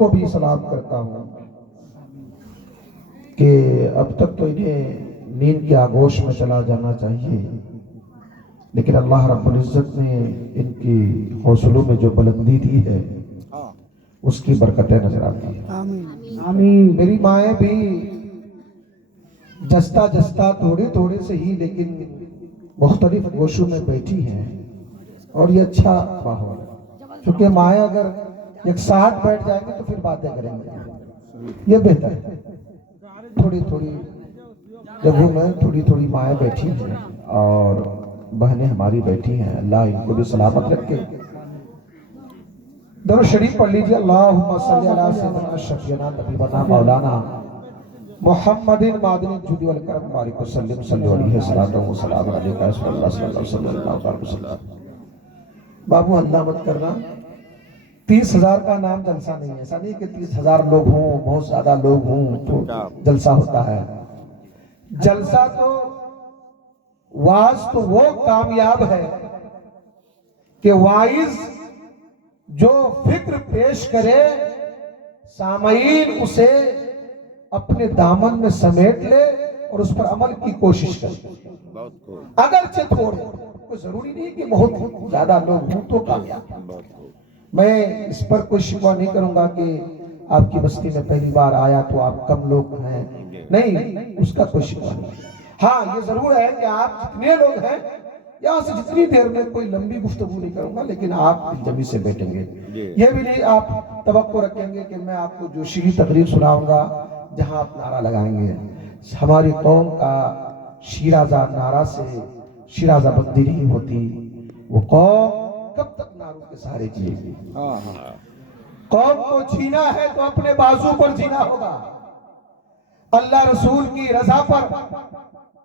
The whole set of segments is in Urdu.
کو بھی سلام کرتا ہوں کہ اب تک تو انہیں نیند کے آغوش میں چلا جانا چاہیے، لیکن اللہ رب العزت نے ان کی حوصلوں میں جو بلندی دی ہے اس کی برکتیں نظر آتی ہیں۔ آمین۔ میری مائیں بھی جستا جستا تھوڑے تھوڑے سے ہی لیکن مختلف گوشوں میں بیٹھی ہیں، اور یہ اچھا ماحول ہے، چونکہ مائیں اگر ایک ساتھ بیٹھ جائیں گے تو پھر باتیں کریں گے، یہ بہتر ہے۔ تھوڑی تھوڑی جگہوں میں تھوڑی تھوڑی مائیں بیٹھی ہیں اور بہنیں ہماری بیٹھی ہیں، اللہ ان کو بھی سلامت رکھے۔ درود شریف پڑھ لیجئے، اللہم صلی علی سیدنا شفیعنا طبیبنا مولانا محمد معدن الجود والکرم بارک وسلم صلی علیہ السلام علیکہ صلی اللہ صلی اللہ علیہ وسلم۔ بابو اللہ مت کرنا، 30,000 کا نام جلسہ نہیں ہے، ایسا نہیں کہ 30,000 لوگ ہوں، بہت زیادہ لوگ ہوں تو جلسہ ہوتا ہے۔ جلسہ تو واعظ تو وہ کامیاب ہے کہ واعظ جو فکر پیش کرے سامعین اسے اپنے دامن میں سمیٹ لے اور اس پر عمل کی کوشش کرے، اگرچہ تھوڑے، کوئی ضروری نہیں کہ بہت زیادہ لوگ ہوں تو کامیاب۔ میں اس پر کوئی شکوہ نہیں کروں گا کہ آپ کی بستی میں پہلی بار آیا تو آپ کم لوگ ہیں، نہیں، اس کا کوئی شکوہ نہیں۔ ہاں یہ ضرور ہے کہ آپ جتنے لوگ ہیں یہاں سے جتنی دیر میں کوئی لمبی گفتگو نہیں کروں گا، لیکن آپ جمی سے بیٹھیں گے، یہ بھی نہیں آپ توقع رکھیں گے کہ میں آپ کو جوشی تقریر سناؤں گا جہاں آپ نعرہ لگائیں گے۔ ہماری قوم کا شیرازہ نعرہ سے شیرازہ بندی نہیں ہوتی، وہ قوم کب تک نعروں کے سہارے جیے گی؟ قوم کو جینا ہے تو اپنے بازو پر جینا ہوگا، اللہ رسول کی رضا پر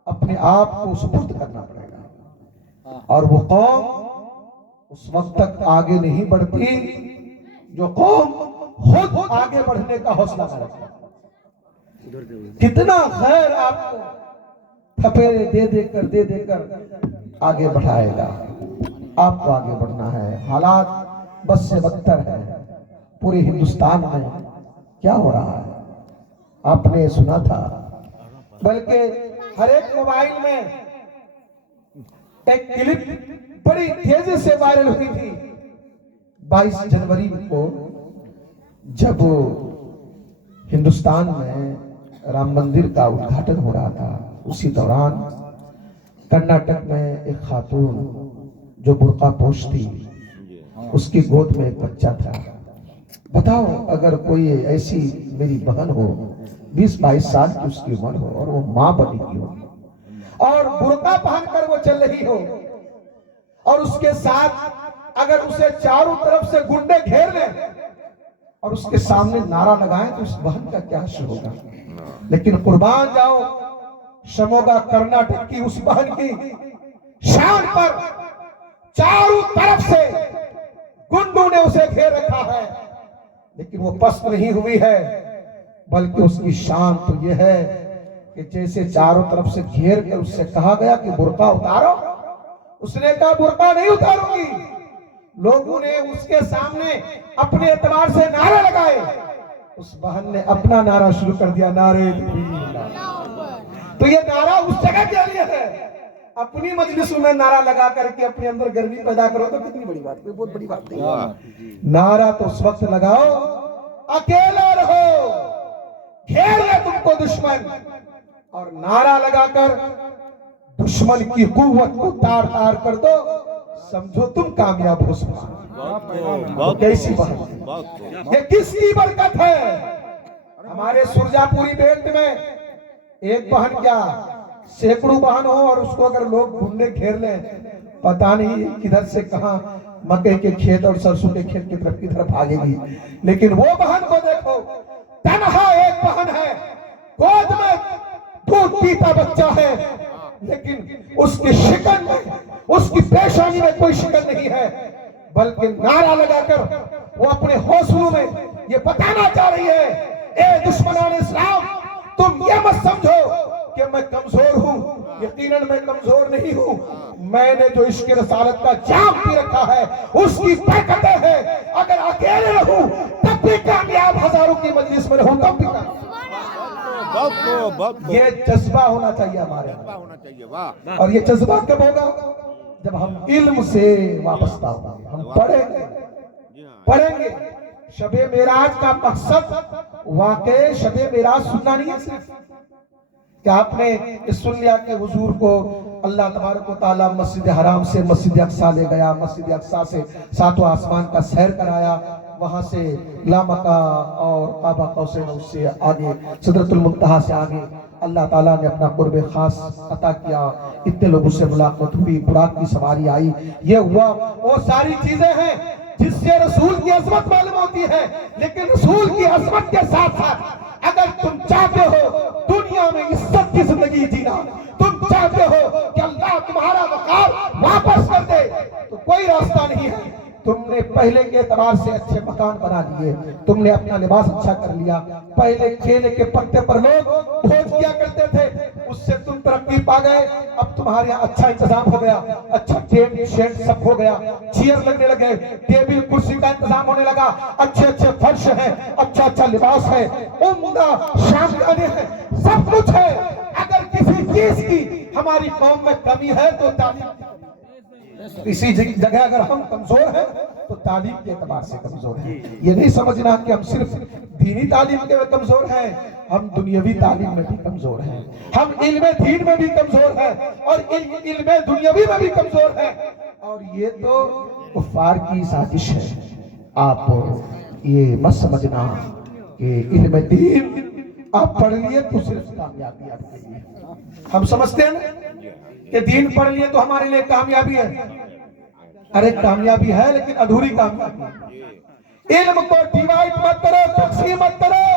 اپنے آپ کو سپرد کرنا پڑے گا، اور وہ قوم اس وقت تک آگے نہیں بڑھتی جو قوم خود آگے بڑھنے کا حوصلہ کرے۔ کتنا خیر آپ کو تھپیرے دے دے کر آگے بڑھائے گا، آپ کو آگے بڑھنا ہے۔ حالات بس سے بدتر ہے، پورے ہندوستان میں کیا ہو رہا ہے آپ نے سنا تھا، بلکہ ہر ایک موبائل میں ایک کلپ بڑی تیزی سے وائرل ہوئی تھی 22 جنوری کو، جب ہندوستان میں رام مندر کا ادگھاٹن ہو رہا تھا۔ اسی دوران کرناٹک میں ایک خاتون جو برقع پوش تھی، اس کی گود میں ایک بچہ تھا۔ بتاؤ اگر کوئی ایسی میری بہن ہو، 20-22 سال کی اس کی عمر ہو اور وہ ماں بنی ہوئی ہو اور برقع پہن کر وہ چل رہی ہو، اور اس کے ساتھ اگر اسے چاروں طرف سے گنڈے گھیر لیں اور اس کے سامنے نعرہ لگائیں تو اس بہن کا کیا حشر ہوگا؟ لیکن قربان جاؤ شموگا کرناٹک کی اس بہن کی شان پر، چاروں طرف سے گنڈوں نے اسے گھیر رکھا ہے، لیکن وہ پست نہیں ہوئی ہے، بلکہ اس کی شان تو یہ ہے کہ جیسے چاروں طرف سے گھیر کر اس سے کہا گیا کہ برقع اتارو، اس نے کہا برقع نہیں اتاروں گی۔ لوگوں نے اس کے سامنے اپنے اعتبار سے نعرے لگائے، اس بہن نے اپنا نعرہ شروع کر دیا، نعرے تکبیر۔ تو یہ نعرہ اس جگہ کے لیے ہے، اپنی مجلسوں میں نعرہ لگا کر کے اپنے اندر گرمی پیدا کرو تو کتنی بڑی بات، کوئی بہت بڑی بات نہیں۔ نعرہ تو اس وقت لگاؤ اکیلا رہو، گھیر لے تم کو دشمن، اور نعرہ لگا کر دشمن کی قوت کو تار تار کر دو، سمجھو تم کامیاب ہو سکتے۔ کیسی بات، یہ کس کی برکت ہے؟ ہمارے سرجا پوری بیلٹ میں ایک بہن کیا سینکڑوں بہن ہو، اور اس کو اگر لوگ گنڈے گھیر لیں، پتہ نہیں کدھر سے کہاں مکے کے کھیت اور سرسوں کے کھیت کی طرف بھاگے گی۔ لیکن وہ بہن کو دیکھو، تنہا ایک بہن ہے، گود میں دودھ پیتا بچہ ہے، لیکن اس کی شکن میں، اس کی پیشانی میں کوئی شکن نہیں ہے، بلکہ نعرہ لگا کر وہ اپنے حوصلوں میں یہ بتانا چاہ رہی ہے، اے دشمنان اسلام، تم یہ مت سمجھو کہ میں کمزور ہوں، یقیناً میں کمزور نہیں ہوں، میں نے جو عشق رسالت کا جام پی رکھا ہے اس کی برکتیں ہیں، اگر اکیلے رہوں تب بھی کامیاب شامل ہوں تب بھی کام، یہ جذبہ ہونا چاہیے ہمارے، اور یہ جذبہ کب ہوگا؟ جب ہم علم سے وابستہ ہوں گے، ہم پڑھیں گے۔ شب معراج کا مقصد واقع شب معراج سننا نہیں ہے صرف کہ آپ نے سن لیا کہ حضور کو اللہ تبارک و تعالیٰ مسجد حرام سے مسجد اقصیٰ لے گیا، مسجد اقصیٰ سے ساتواں آسمان کا سیر کرایا، وہاں سے لامکہ اور کعبہ قوسین اس سے آگے سدرۃ المنتہا سے آگے اللہ تعالیٰ نے اپنا قرب خاص عطا کیا، اتنے لوگوں سے ملاقات ہوئی، براق کی سواری آئی، یہ ہوا۔ وہ ساری چیزیں ہیں جس سے رسول کی عظمت معلوم ہوتی ہے، لیکن رسول کی عظمت کے ساتھ ساتھ اگر تم چاہتے ہو دنیا میں عزت کی زندگی جینا، تم چاہتے ہو کہ اللہ تمہارا وقار واپس کر دے، تو کوئی راستہ نہیں ہے۔ تم نے پہلے کے اعتبار سے اچھے مکان بنا لیے، تم نے اپنا لباس اچھا کر لیا، پہلے کھیلے کے پتے پر لوگ بھوج کیا کرتے تھے، اس سے تم ترقی پا گئے، اب تمہارے یہاں اچھا انتظام ہو گیا، اچھا ٹینٹ شیڈ سب ہو گیا، چیئر لگنے لگے، ٹیبل کرسی کا انتظام ہونے لگا، اچھے اچھے فرش ہیں، اچھا اچھا لباس ہے، عمدہ شامخانے ہیں، سب کچھ ہے۔ اگر کسی چیز کی ہماری قوم میں کمی ہے تو تعلیم، اسی جگہ اگر ہم کمزور ہیں تو تعلیم کے اعتبار سے کمزور ہیں۔ یہ نہیں سمجھنا کہ ہم صرف دینی تعلیم کے میں کمزور ہیں، ہم دنیاوی تعلیم میں بھی کمزور ہیں، ہم علم دین میں بھی کمزور ہیں، اور علم دنیاوی میں بھی کمزور ہیں، اور یہ تو کفار کی سازش ہے۔ آپ یہ مت سمجھنا کہ علم دین آپ پڑھ لیے تو صرف کامیابی آپ کے لیے، ہم سمجھتے ہیں کہ دین پڑھ لیے تو ہمارے لیے کامیابی ہے، ارے کامیابی ہے لیکن ادھوری کامیابی ہے۔ علم کو ڈیوائیڈ مت کرو، تقسیم مت کرو،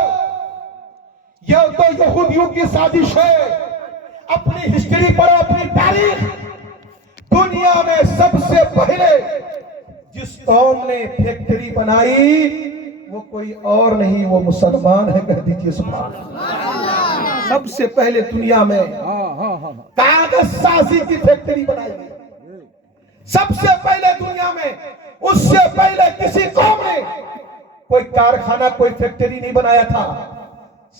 یہ تو یہودیوں کی سازش ہے۔ اپنی ہسٹری پڑھو، اپنی تاریخ۔ دنیا میں سب سے پہلے جس قوم نے فیکٹری بنائی وہ کوئی اور نہیں، وہ مسلمان ہے، کہہ دیجئے سبحان اللہ۔ سب سے پہلے دنیا میں کاغذ سازی کی فیکٹری بنائی گئی، سب سے پہلے دنیا میں، اس سے پہلے کسی قوم نے کوئی کارخانہ کوئی فیکٹری نہیں بنایا تھا۔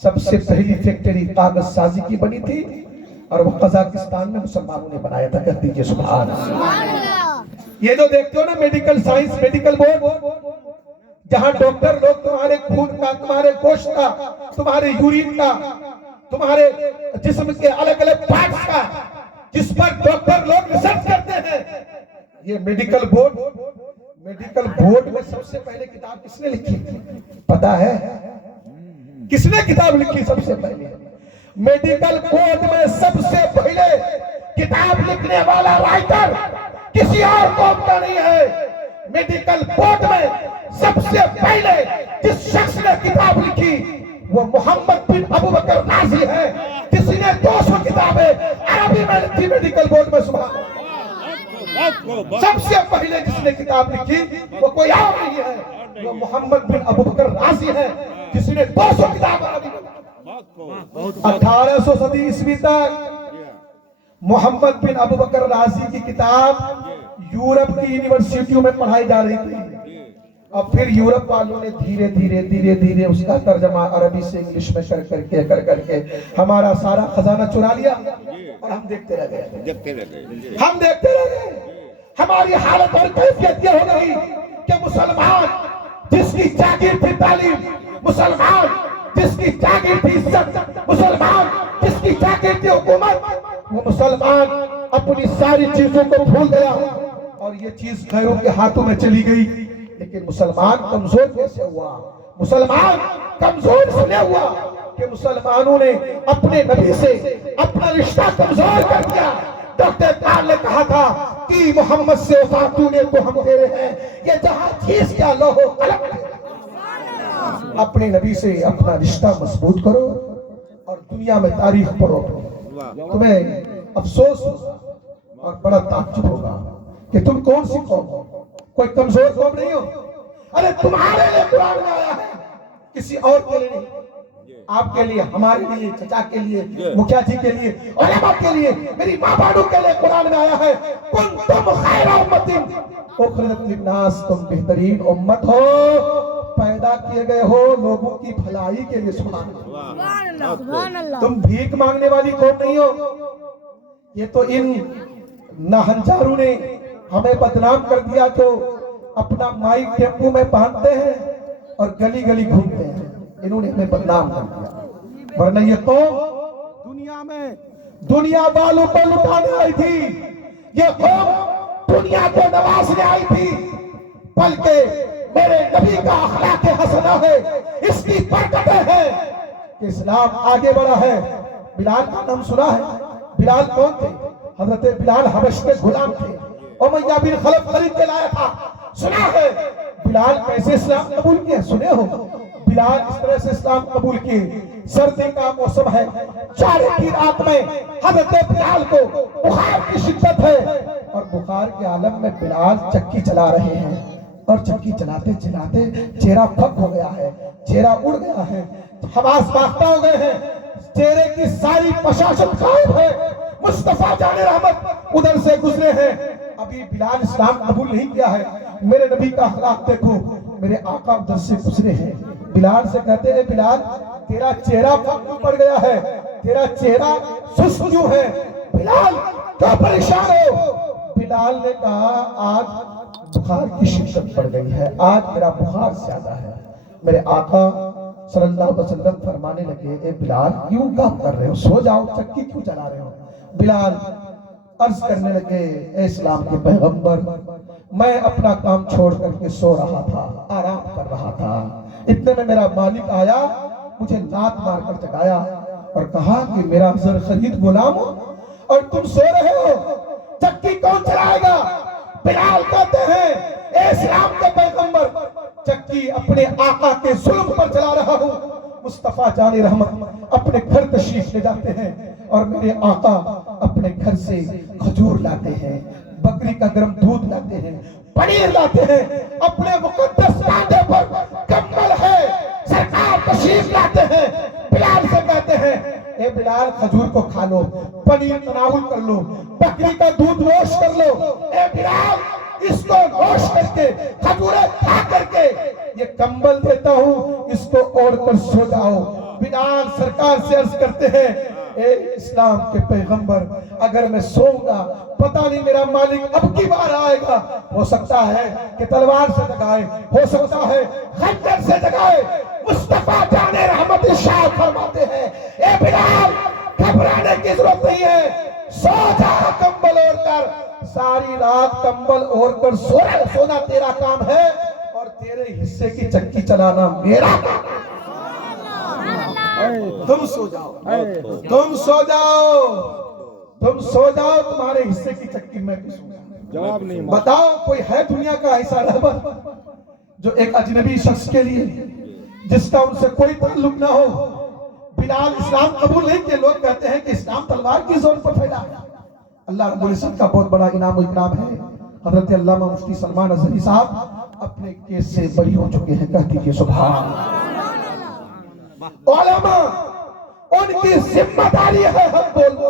سب سے پہلی فیکٹری کاغذ سازی کی بنی تھی، اور وہ قزاقستان میں مسلمانوں نے بنایا تھا، کہہ دیجئے سبحان اللہ۔ یہ جو دیکھتے ہو نا میڈیکل سائنس، میڈیکل بورڈ، جہاں ڈاکٹر لوگ تمہارے خون کا، تمہارے گوشت کا، تمہارے یورین کا، تمہارے جسم کے الگ الگ پارٹس کا، جس پر ڈاکٹر لوگ ریسرچ کرتے ہیں، یہ میڈیکل بورڈ میں سب سے پہلے کتاب کس نے لکھی پتا ہے؟ کس نے کتاب لکھی سب سے پہلے؟ میڈیکل بورڈ میں سب سے پہلے کتاب لکھنے والا رائٹر کسی اور قوم کا نہیں ہے۔ میڈیکل بورڈ میں سب سے پہلے جس شخص نے کتاب لکھی وہ محمد بن ابو بکر رازی ہے، جس نے 200 کتابیں عربی میں لکھی میڈیکل بورڈ میں۔ سبحان اللہ۔ سب سے پہلے جس نے کتاب لکھی وہ کوئی اور نہیں ہے، وہ محمد بن ابو بکر رازی ہے، جس نے 200 کتاب عربی میں لکھی۔ 1800 صدی عیسوی تک محمد بن ابو بکر رازی کی کتاب یورپ کی یونیورسٹیوں میں پڑھائی جا رہی تھی، اب پھر یورپ والوں نے دھیرے دھیرے اس کا ترجمہ عربی سے انگلش میں کر کے ہمارا سارا خزانہ چرا لیا، اور ہم دیکھتے رہ گئے۔ ہماری حالت اور کیفیت یہ ہو گئی کہ مسلمان جس کی جاگیر تھی تعلیم، مسلمان جس کی جاگیر تھی عزت، مسلمان جس کی جاگیر تھی حکومت، وہ مسلمان اپنی ساری چیزوں کو بھول گیا، اور یہ چیز غیروں کے ہاتھوں میں چلی گئی۔ لیکن مسلمان کمزور کیسے ہوا؟ مسلمان کمزور اس لیے ہوا کہ مسلمانوں نے اپنے نبی سے اپنا رشتہ کمزور کر دیا۔ ڈاکٹر کار نے کہا تھا کہ محمد سے وفاتوں نے تو ہم تیرے ہیں، یہ جہاں چیز کیا لوہو قلم ہے۔ اپنے نبی سے اپنا رشتہ مضبوط کرو اور دنیا میں تاریخ پڑھو، تمہیں افسوس ہوگا اور بڑا تعجب ہوگا کہ تم کون سی قوم ہو، کوئی کمزور قوم نہیں ہو۔ ارے تمہارے لیے قرآن میں آیا ہے، کسی اور کے لیے نہیں، آپ کے لیے، ہمارے لیے، چچا کے لیے، مکھیا جی کے لیے، علماء کے لیے، میری ماں باڑوں کے لیے قرآن میں آیا ہے، کنتم خیر امت اخرجت للناس، تم بہترین امت ہو، پیدا کیے گئے ہو لوگوں کی بھلائی کے لیے. سبحان اللہ. تم بھیک مانگنے والی قوم نہیں ہو. یہ تو ان ناہنجاروں نے ہمیں بدنام کر دیا جو اپنا مائک ٹیمپو میں باندھتے ہیں اور گلی گلی گھومتے ہیں. انہوں نے ہمیں بدنام کر دیا. ورنہ یہ قوم دنیا میں دنیا والوں کو لٹانے آئی تھی. یہ قوم دنیا کو نوازنے آئی تھی. بلکہ میرے نبی کا اخلاق حسنہ ہے, اس کی برکتیں ہیں کہ اسلام آگے بڑھا ہے. بلال کا نام سنا ہے؟ بلال کون تھے؟ حضرت بلال حبش کے غلام تھے. امیہ بن خلف خرید کے لایا تھا. سنا ہے بلال کیسے اسلام قبول کیا؟ سنے ہو بلال اس طرح سے اسلام قبول کیے. سردی کا موسم ہے, جاڑے کی رات میں حضرت بلال کو بخار کی شدت ہے اور بخار کے عالم میں بلال چکی چلا رہے ہیں اور چکی چلاتے چلاتے چہرہ پھک ہو گیا ہے, چہرہ اڑ گیا ہے, حواس باختہ ہو گئے ہیں, چہرے کی ساری بشاشت غائب ہے. مصطفیٰ جان رحمت ادھر سے گزرے ہیں. ابھی بلال اسلام قبول نہیں کیا ہے. میرے نبی کا اخلاق دیکھو. میرے آقا ادھر سے گزرے ہیں. بلال سے کہتے ہیں بلال تیرا چہرہ پھک پڑ گیا ہے, تیرا چہرہ سست کیوں ہے؟ بلال کیا پریشان ہو؟ بلال نے کہا آج بخار کی شدت پڑ گئی ہے, آج میرا بخار زیادہ ہے. میرے آقا صلی اللہ علیہ وسلم فرمانے لگے اے بلال کیوں کام کر رہے ہو, سو جاؤ, چکی کیوں چلا رہے ہو؟ بلال عرض کرنے لگے اے اسلام کے پیغمبر میں اپنا کام چھوڑ کر کے سو رہا تھا, آرام کر رہا تھا. اتنے میں میرا مالک آیا, مجھے لات مار کر جگایا اور کہا کہ میرا زر خرید غلام ہو اور تم سو رہے ہو, چکی کون چلائے گا؟ بلال کہتے ہیں اے اسلام کے پیغمبر چکی اپنے آقا کے ظلم پر چلا رہا ہوں. مصطفیٰ جان رحمت اپنے گھر تشریف لے جاتے ہیں اور میرے آقا اپنے گھر سے کھجور لاتے ہیں, بکری کا گرم دودھ لاتے ہیں, پنیر لاتے ہیں, اپنے مقدس کاندھے پر کمبل ہے, سرکار تشریف لاتے ہیں. بلال سے کہتے ہیں اے بلال کھجور کو کھا لو, پنیر تناول کر لو, بکری کا دودھ نوش کر لو. اے بلال اس کو نوش کر کے کھجوریں کھا کر کے یہ کمبل دیتا ہوں, اس کو اوڑھ کر سو جاؤ. بلال سرکار سے عرض کرتے ہیں اے اسلام کے پیغمبر اگر میں سوؤں گا پتہ نہیں میرا مالک اب کی بار آئے گا, ہو سکتا ہے کہ تلوار سے جگائے, ہو سکتا ہے خنجر سے جگائے. مصطفیٰ جان رحمت ارشاد فرماتے ہیں اے بلال گھبرانے کی ضرورت نہیں ہے, سو جا کمبل اوڑھ کر. ساری رات کمبل اوڑھ کر سونا تیرا کام ہے اور تیرے حصے کی چکی چلانا میرا کام ہے. تم سو جاؤ, تم سو جاؤ, تم سو جاؤ, تمہارے حصے کی چکی میں بھی سو جاؤں. جواب نہیں. بتاؤ کوئی ہے دنیا کا ایسا رہبر جو ایک اجنبی شخص کے لیے جس کا ان سے کوئی تعلق نہ ہو. بلال اسلام قبول نہیں کیے. لوگ کہتے ہیں کہ اسلام تلوار کی زور پر پھیلا ہے. اللہ رب العزت کا بہت بڑا انعام و اکرام ہے. حضرت علامہ مفتی سلمان اظہری صاحب اپنے کیس سے بری ہو چکے ہیں, کہہ دیجئے سبحان اللہ. علماء ان کی ذمہ داری ہے حق بولنا,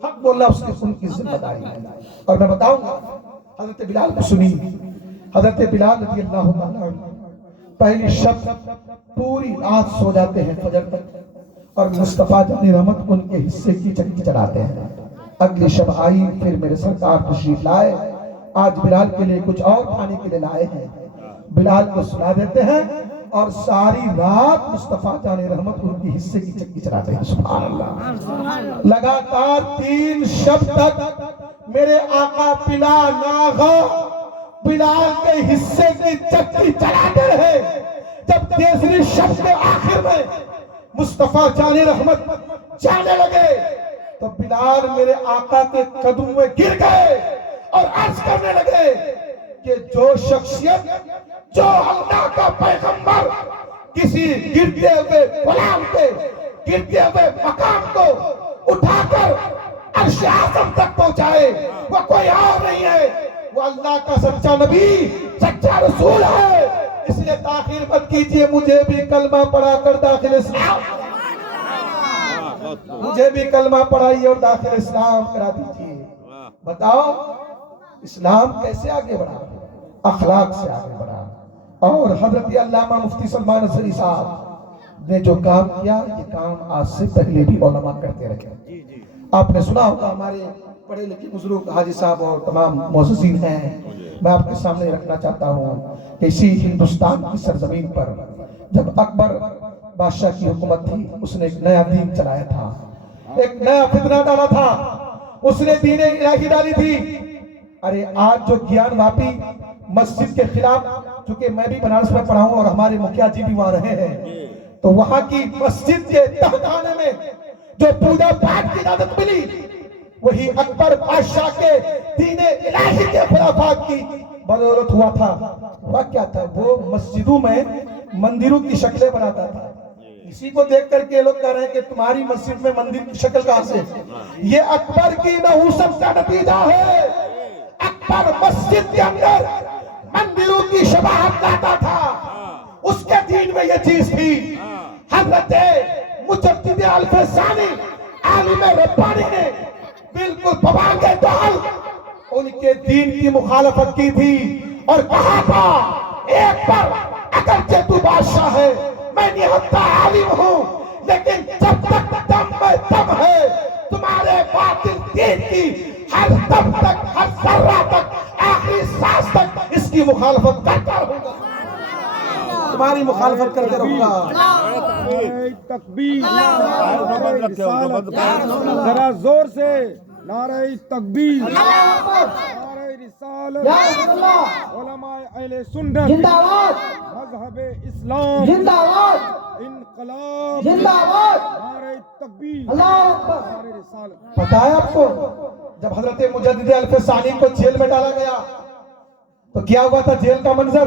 حق بولنا اس کی ان کی ذمہ داری ہے. اور میں بتاؤں گا حضرت بلال کو سنی. حضرت بلال رضی اللہ عنہ پہلی شب پوری رات سو جاتے ہیں فجر تک اور مصطفیٰ جان رحمت ان کے حصے کی چکی چلاتے ہیں. اگلی شب آئی, پھر میرے سرکار تشریف لائے. آج بلال کے لیے کچھ اور کھانے کے لیے لائے ہیں. بلال کو سنا دیتے ہیں اور ساری رات مصطفیٰ جان رحمت ان کی حصے کی چکی چلاتے ہیں. سبحان اللہ. لگاتار 3 شب تک میرے آقا بلال ناغا بلال کے حصے کی چکی چلاتے رہے. جب تیسری شب کے آخر میں مصطفیٰ جان رحمت جانے لگے تو بلال میرے آقا کے قدموں میں گر گئے اور عرض کرنے لگے کہ جو شخصیت, جو اللہ کا پیغمبر کسی گرتے ہوئے غلام کے گرتے ہوئے مقام کو اٹھا کر عرش اعظم تک پہنچائے, وہ کوئی اور نہیں ہے, وہ اللہ کا سچا نبی, سچا رسول ہے. اس لیے تاخیر مت کیجئے, مجھے بھی کلمہ پڑھا کر داخل اسلام, مجھے بھی کلمہ پڑھائیے اور داخل اسلام کرا دیجئے. بتاؤ اسلام کیسے آگے بڑھا؟ اخلاق سے آگے بڑھا. اور حضرت علامہ مفتی سلمان اظہری صاحب نے جو کام کیا، یہ کام آج سے پہلے بھی علماء کرتے رہے۔ آپ نے سنا ہوگا، ہمارے پڑھے لکھے بزرگ حاجی صاحب اور تمام معززین ہیں، میں آپ کے سامنے رکھنا چاہتا ہوں کہ اسی ہندوستان کی سرزمین پر جب اکبر بادشاہ کی حکومت تھی، اس نے ایک نیا دین چلایا تھا، ایک نیا فتنہ ڈالا تھا، اس نے دین الہی ڈالی تھی۔ ارے آج جو گیان واپی مسجد کے خلاف، چونکہ میں بھی بنارس میں پڑھا ہوں اور ہمارے مکھیا جی بھی وہاں رہے ہیں، تو وہاں کی مسجد کے تہخانے میں جو پوجا پاٹ کی اجازت ملی، وہی اکبر بادشاہ کے دین الہی کے خلافات کی بدولت ہوا تھا۔ وہ کیا تھا؟ وہ مسجدوں میں مندروں کی شکلیں بناتا تھا۔ اسی کو دیکھ کر کے لوگ کہہ رہے ہیں کہ تمہاری مسجد میں مندر کی شکل کہاں سے؟ یہ اکبر کی نحوست کا نتیجہ ہے۔ اکبر مسجد کے اندر مندروں کی شباہت لاتا تھا، اس کے دین میں یہ چیز تھی۔ حضرت مجدد الف ثانی عالم ربانی نے بالکل ببانگے دال ان کے دین کی مخالفت کی تھی اور کہا تھا، ایک پر اگرچہ تو بادشاہ ہے، میں نہتا عالم ہوں، لیکن جب تک دم میں دم ہے، تمہارے باطل دین کی ہر دم تک، ہر ذرہ تک، آخری سانس تک اس کی مخالفت کرتا رہوں گا، تمہاری مخالفت کرتے رہوں گا۔ تکبیر، ذرا زور سے نعرہ تکبیر، نعرہ رسالت، علماء اہل سنت، مذہب اسلام، انقلاب، نعرہ تکبیر، نعرہ رسالت۔ پتا ہے آپ کو جب حضرت مجدد الف ثانی کو جیل میں ڈالا گیا تو کیا ہوا تھا؟ جیل کا منظر،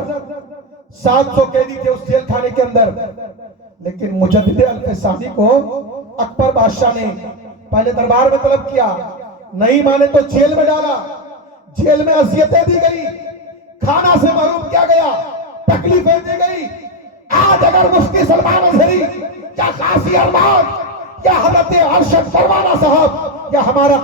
700 قیدی تھے اس جیل خانے کے اندر، لیکن مجدد الف ثانی کو اکبر بادشاہ نے پہلے دربار میں طلب کیا، نہیں مانے تو جیل میں ڈالا، جیل میں اذیتیں دی گئی، کھانا سے محروم کیا گیا، تکلیفیں دی گئی۔ آج اگر مفتی سلمان اظہری یا قاضی ارمان یا حضرت ارشد فرمانہ صاحب یا ہمارے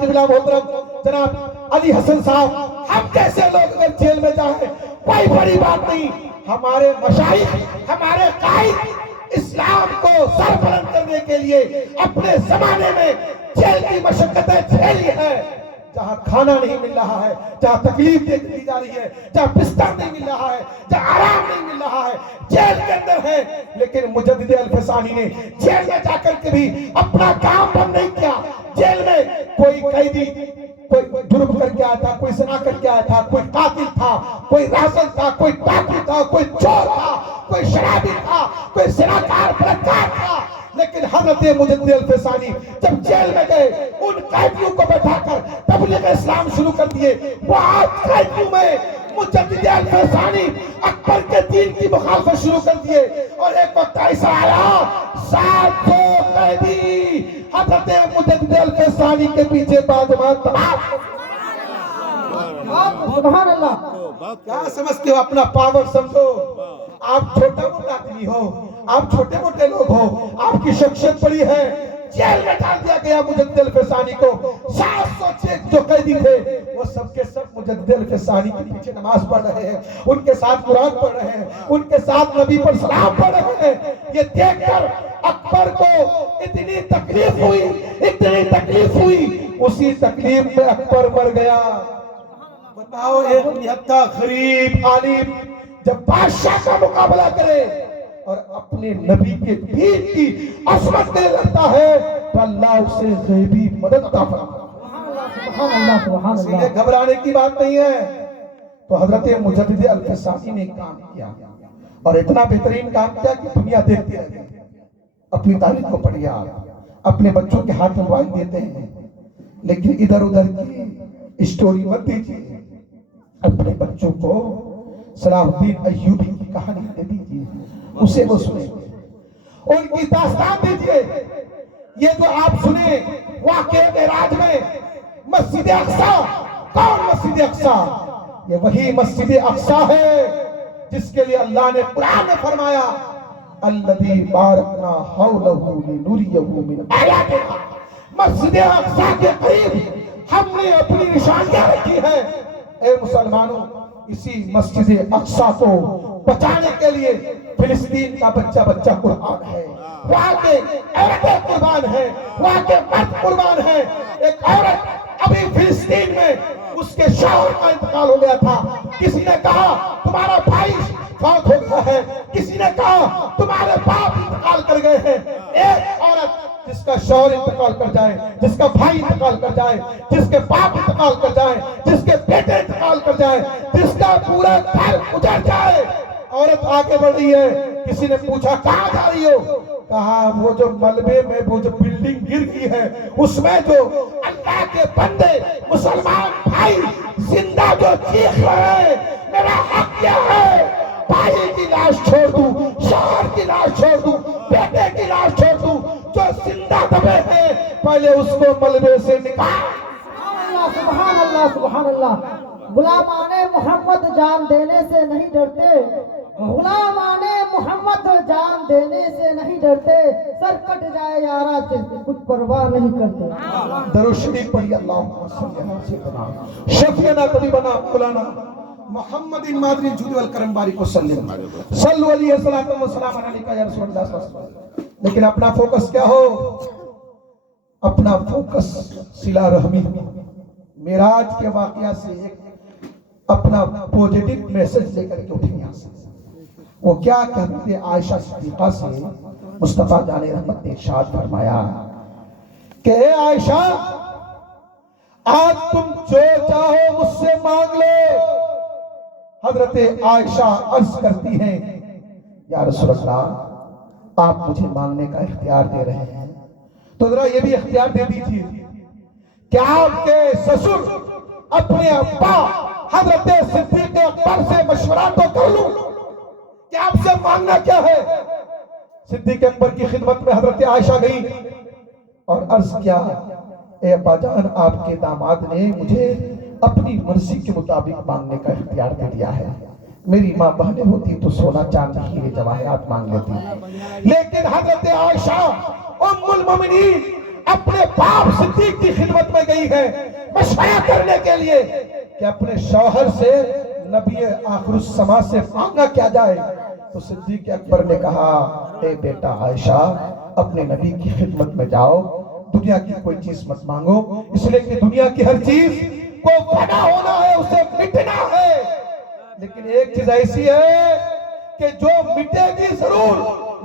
قبلہ محترم جناب علی حسن صاحب، ہم جیسے لوگ اگر جیل میں جائیں، کوئی بڑی بات نہیں۔ ہمارے مشائخ، ہمارے قائد اسلام کو سر بلند کرنے کے لیے اپنے زمانے میں جیل کی مشقتیں جھیلی ہیں، جہاں کھانا نہیں مل رہا ہے، جہاں تکلیف دی جا رہی ہے، جہاں بستر نہیں مل رہا ہے، جہاں آرام نہیں مل رہا ہے، جیل کے اندر ہے۔ لیکن مجدد الف ثانی نے جیل میں جا کر کے بھی اپنا کام بند نہیں کیا۔ جیل میں کوئی قیدی کوئی جرم کر کے آیا تھا، کوئی زنا کر کے آیا تھا، کوئی قاتل تھا، کوئی رازل تھا، کوئی ڈاکو تھا، کوئی چور تھا، کوئی شرابی تھا، کوئی زناکار بلاکار تھا، لیکن حضرت مجدد الف ثانی جب جیل میں گئے، ان قیدیوں کو بیٹھا کر تبلیغ اسلام شروع کر دیے۔ وہ آج قیدیوں میں مجدد الف ثانی اکبر کے دین کی مخالفت شروع کر دیے، اور ایک وقت ایسا آیا 700 قیدی حضرت مجدد الف ثانی کے پیچھے بادمان تمام۔ سبحان اللہ! کیا سمجھتے ہو؟ اپنا پاور سمجھو۔ آپ چھوٹا موٹا آدمی ہو، آپ چھوٹے موٹے لوگ ہو، آپ کی شخصیت بڑی ہے۔ جیل میں ڈال دیا گیا مجدد الف ثانی کو۔ 700 جو قیدی تھے وہ سب کے سب مجدد الف ثانی کے پیچھے نماز پڑھ رہے ہیں، ان کے ساتھ قرآن پڑھ رہے ہیں، ان کے ساتھ نبی پر سلام پڑھ رہے ہیں۔ یہ دیکھ کر اکبر کو اتنی تکلیف ہوئی، اتنی تکلیف ہوئی، اسی تکلیف میں اکبر مر گیا۔ بتاؤ، ایک نہتا غریب عالم جب بادشاہ کا مقابلہ کرے اور اپنے نبی کے دین کی عظمت کے لیے لڑتا ہے تو اللہ اسے غیبی مدد عطا فرماتا ہے۔ اس لیے گھبرانے کی بات نہیں ہے۔ تو حضرت مجدد الف ثانی نے کام کیا اور اتنا بہترین کام کیا کہ دنیا دیکھتی رہ گئی۔ اپنی تاریخ کو پڑھیے، آپ اپنے بچوں کے ہاتھ میں موبائل دیتے ہیں، لیکن ادھر ادھر کی اسٹوری مت دیجیے۔ اپنے بچوں کو صلاح الدین ایوبی کی کہانی دے دیجیے، اسے وہ سنیں، ان کی داستان دیجیے۔ یہ جو آپ سنیں واقعہ معراج میں مسجد اقصی، کون مسجد اقصی؟ یہ وہی مسجد اقصی ہے جس کے لیے اللہ نے قرآن میں فرمایا الذی بارکنا حولہ لنریہ من آیاتنا۔ مسجد اقصی کے قریب ہم نے اپنی نشانیاں رکھی ہیں۔ اے مسلمانوں، اسی مسجد اقصی کو بچانے کے لیے فلسطین کا بچہ بچہ قربان ہے، وہاں کے عورتیں قربان ہیں، وہاں کے مرد قربان ہیں۔ ایک عورت ابھی فلسطین میں اس کے شوہر کا انتقال ہو گیا تھا، کسی نے کہا تمہارا بھائی فوت ہو گیا ہے، کسی نے کہا تمہارے باپ انتقال کر گئے ہیں۔ ایک عورت جس کا شوہر انتقال کر جائے، جس کا بھائی انتقال کر جائے، جس کے باپ انتقال کر جائے، جس کے بیٹے انتقال کر جائے، جس کا پورا گھر اجڑ جائے، عورت آگے بڑھ رہی ہے۔ کسی نے پوچھا کہاں جا رہی ہو؟ کہا وہ جو ملبے میں وہ جو بلڈنگ گر گئی ہے اس میں جو اللہ کے بندے مسلمان بھائی زندہ جو چیخ رہے ہیں، میرا حق یہ ہے بھائی کی لاش چھوڑ دوں، شوہر کی لاش چھوڑ دوں، بیٹے کی لاش چھوڑ دوں، جو زندہ دبے ہیں پہلے اس کو ملبے سے نکال۔ سبحان اللہ سبحان اللہ۔ غلامان محمد جان دینے سے نہیں ڈرتے، غلامان محمد جان دینے سے نہیں ڈرتے، سر کٹ جائے یارا سے کچھ پرواہ نہیں کرتے۔ درود شریف پڑھی، اللہم صلی علی سیدنا شفیعنا طبیبنا مولانا محمد مادری الجود والکرم بارک وسلم صلو علیہ الصلوۃ والسلام علیکہ یا رسول اللہ صلی اللہ علیہ وسلم۔ لیکن اپنا فوکس کیا ہو؟ اپنا فوکس صلہ رحمی، معراج کے واقعہ سے ایک اپنا پوزیٹو میسج لے کر کے اٹھیں یہاں سے۔ وہ کیا کہتے ہیں؟ عائشہ صدیقہ سے مصطفیٰ جان رحمت نے ارشاد فرمایا کہ اے عائشہ آج تم جو چاہو مجھ سے مانگ لو۔ حضرت عائشہ عرض کرتی ہیں یا رسول اللہ آپ مجھے مانگنے کا اختیار دے رہے ہیں تو ذرا یہ بھی اختیار دے دیجیے کہ آپ کے سسر اپنے ابا حضرت صدیق اکبر سے مشورہ تو کر لوں کہ آپ سے مانگنا کیا ہے۔ صدیق اکبر کی خدمت میں حضرت عائشہ گئی اور عرض کیا اے ابا جان آپ کے داماد نے مجھے اپنی مرضی کے مطابق مانگنے کا اختیار دے دیا ہے، میری ماں بہنیں ہوتی تو سونا چاندی ہیرے جواہرات مانگ لیتی، لیکن حضرت عائشہ ام المومنین اپنے باپ صدیق کی خدمت میں گئی ہے مشورہ کرنے کے لیے کہ اپنے شوہر سے نبی آخر السما سے مانگا کیا جائے۔ تو صدیق اکبر نے کہا اے بیٹا عائشہ اپنے نبی کی خدمت میں جاؤ، دنیا کی کوئی چیز مت مانگو، اس لیے کہ دنیا کی ہر چیز کو فنا ہونا ہے، اسے مٹنا ہے، لیکن ایک چیز ایسی ہے کہ جو مٹے گی ضرور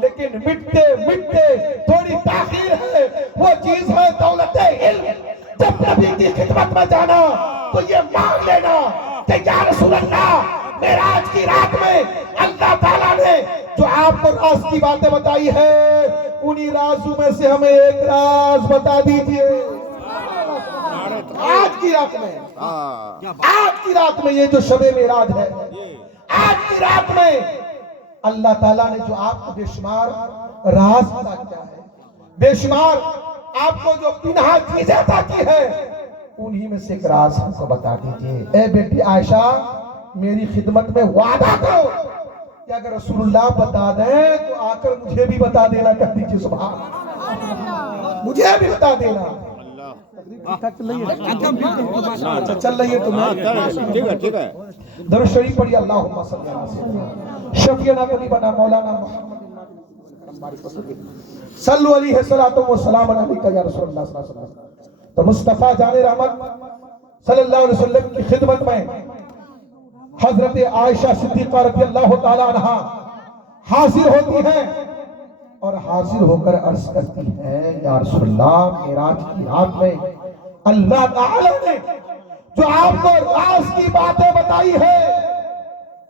لیکن مٹتے مٹتے تھوڑی تاخیر ہے، وہ چیز ہے دولت علم۔ جب نبی کی خدمت میں جانا تو یہ مانگ لینا کہ یا رسول اللہ معراج کی رات میں اللہ تعالیٰ نے جو آپ کو راز کی باتیں بتائی ہے انہی رازوں میں سے ہمیں ایک راز بتا دیجئے۔ آج کی رات میں یہ جو شب معراج ہے، آج کی رات میں اللہ تعالیٰ نے جو آپ کو بے شمار راز عطا کیا ہے، بے شمار آپ کو جو پنہا چیزیں عطا کی ہے، انہی میں سے ایک راز ہم کو بتا دیجئے۔ اے بیٹی عائشہ میری خدمت میں وعدہ کرو کہ اگر رسول اللہ بتا دیں تو آ کر مجھے بھی بتا دینا، کہہ دیجئے سبحان اللہ، مجھے بھی بتا دینا۔ چل رہی ہے تمہیں درود شریف پڑھی، اللہم صلی علی سیدنا شفیعنا طبیبنا مولانا محمد صلو علیہ السلام علیکہ یا رسول اللہ صلی اللہ علیہ وسلم۔ تو مصطفیٰ جان رحمت صلی اللہ علیہ وسلم کی خدمت میں حضرت عائشہ صدیقہ رضی اللہ تعالی عنہ حاضر ہوتی ہیں اور حاضر ہو کر عرض کرتی ہیں یا رسول اللہ معراج کی رات میں اللہ تعالی نے جو آپ کو راز کی باتیں بتائی ہے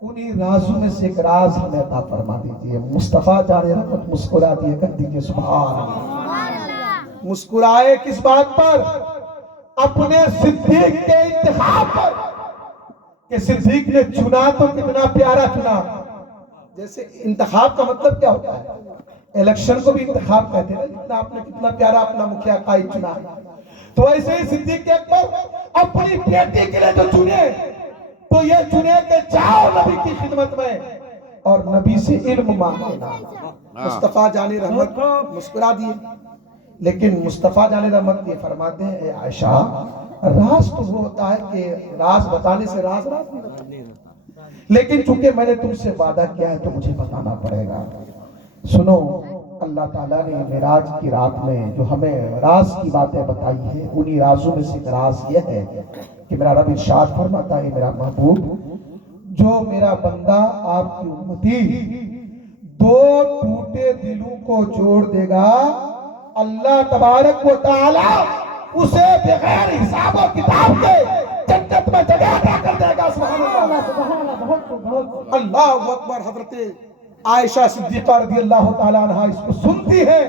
انہی رازوں میں سے ایک راز ہمیں عطا فرما دیجئے۔ مصطفیٰ جان رحمت مسکرا دیے، کہہ دیجئے سبحان اللہ۔ مسکرائے کس بات پر؟ اپنے صدیق کے انتخاب پر کہ صدیق نے چنا تو کتنا پیارا چنا۔ جیسے انتخاب کا مطلب کیا ہوتا ہے؟ الیکشن کو بھی انتخاب کہتے ہیں، جتنا آپ نے کتنا پیارا اپنا مکھیا قائد چنا، تو ایسے ہی صدیق اکبر اپنی بیٹی کے لیے جو چنے تو یہ چنے کہ جاؤ نبی کی خدمت میں اور نبی سے علم مانگنا۔ مصطفیٰ جان رحمت مسکرا دیے، لیکن مصطفیٰ جان رحمت یہ فرماتے ہیں اے عائشہ راز تو وہ ہوتا ہے کہ راز بتانے سے راز نہیں ہوتا، لیکن چونکہ میں نے تم سے وعدہ کیا ہے تو مجھے بتانا پڑے گا۔ سنو، اللہ تعالیٰ نے معراج کی رات میں جو ہمیں راز کی باتیں بتائی ہیں، انہی رازوں میں سے راز یہ ہے کہ میرا رب ارشاد فرماتا ہے، میرا محبوب، جو میرا بندہ آپ کی امتی دو ٹوٹے دلوں کو جوڑ دے گا، اللہ تبارک و تعالی اسے بغیر حساب و کتاب کے جنت میں جگہ عطا کر دے گا۔ سبحان اللہ، سبحان اللہ، بہت اللہ اکبر۔ حضرت عائشہ صدیقہ رضی اللہ تعالیٰ عنہ اس کو سنتی ہے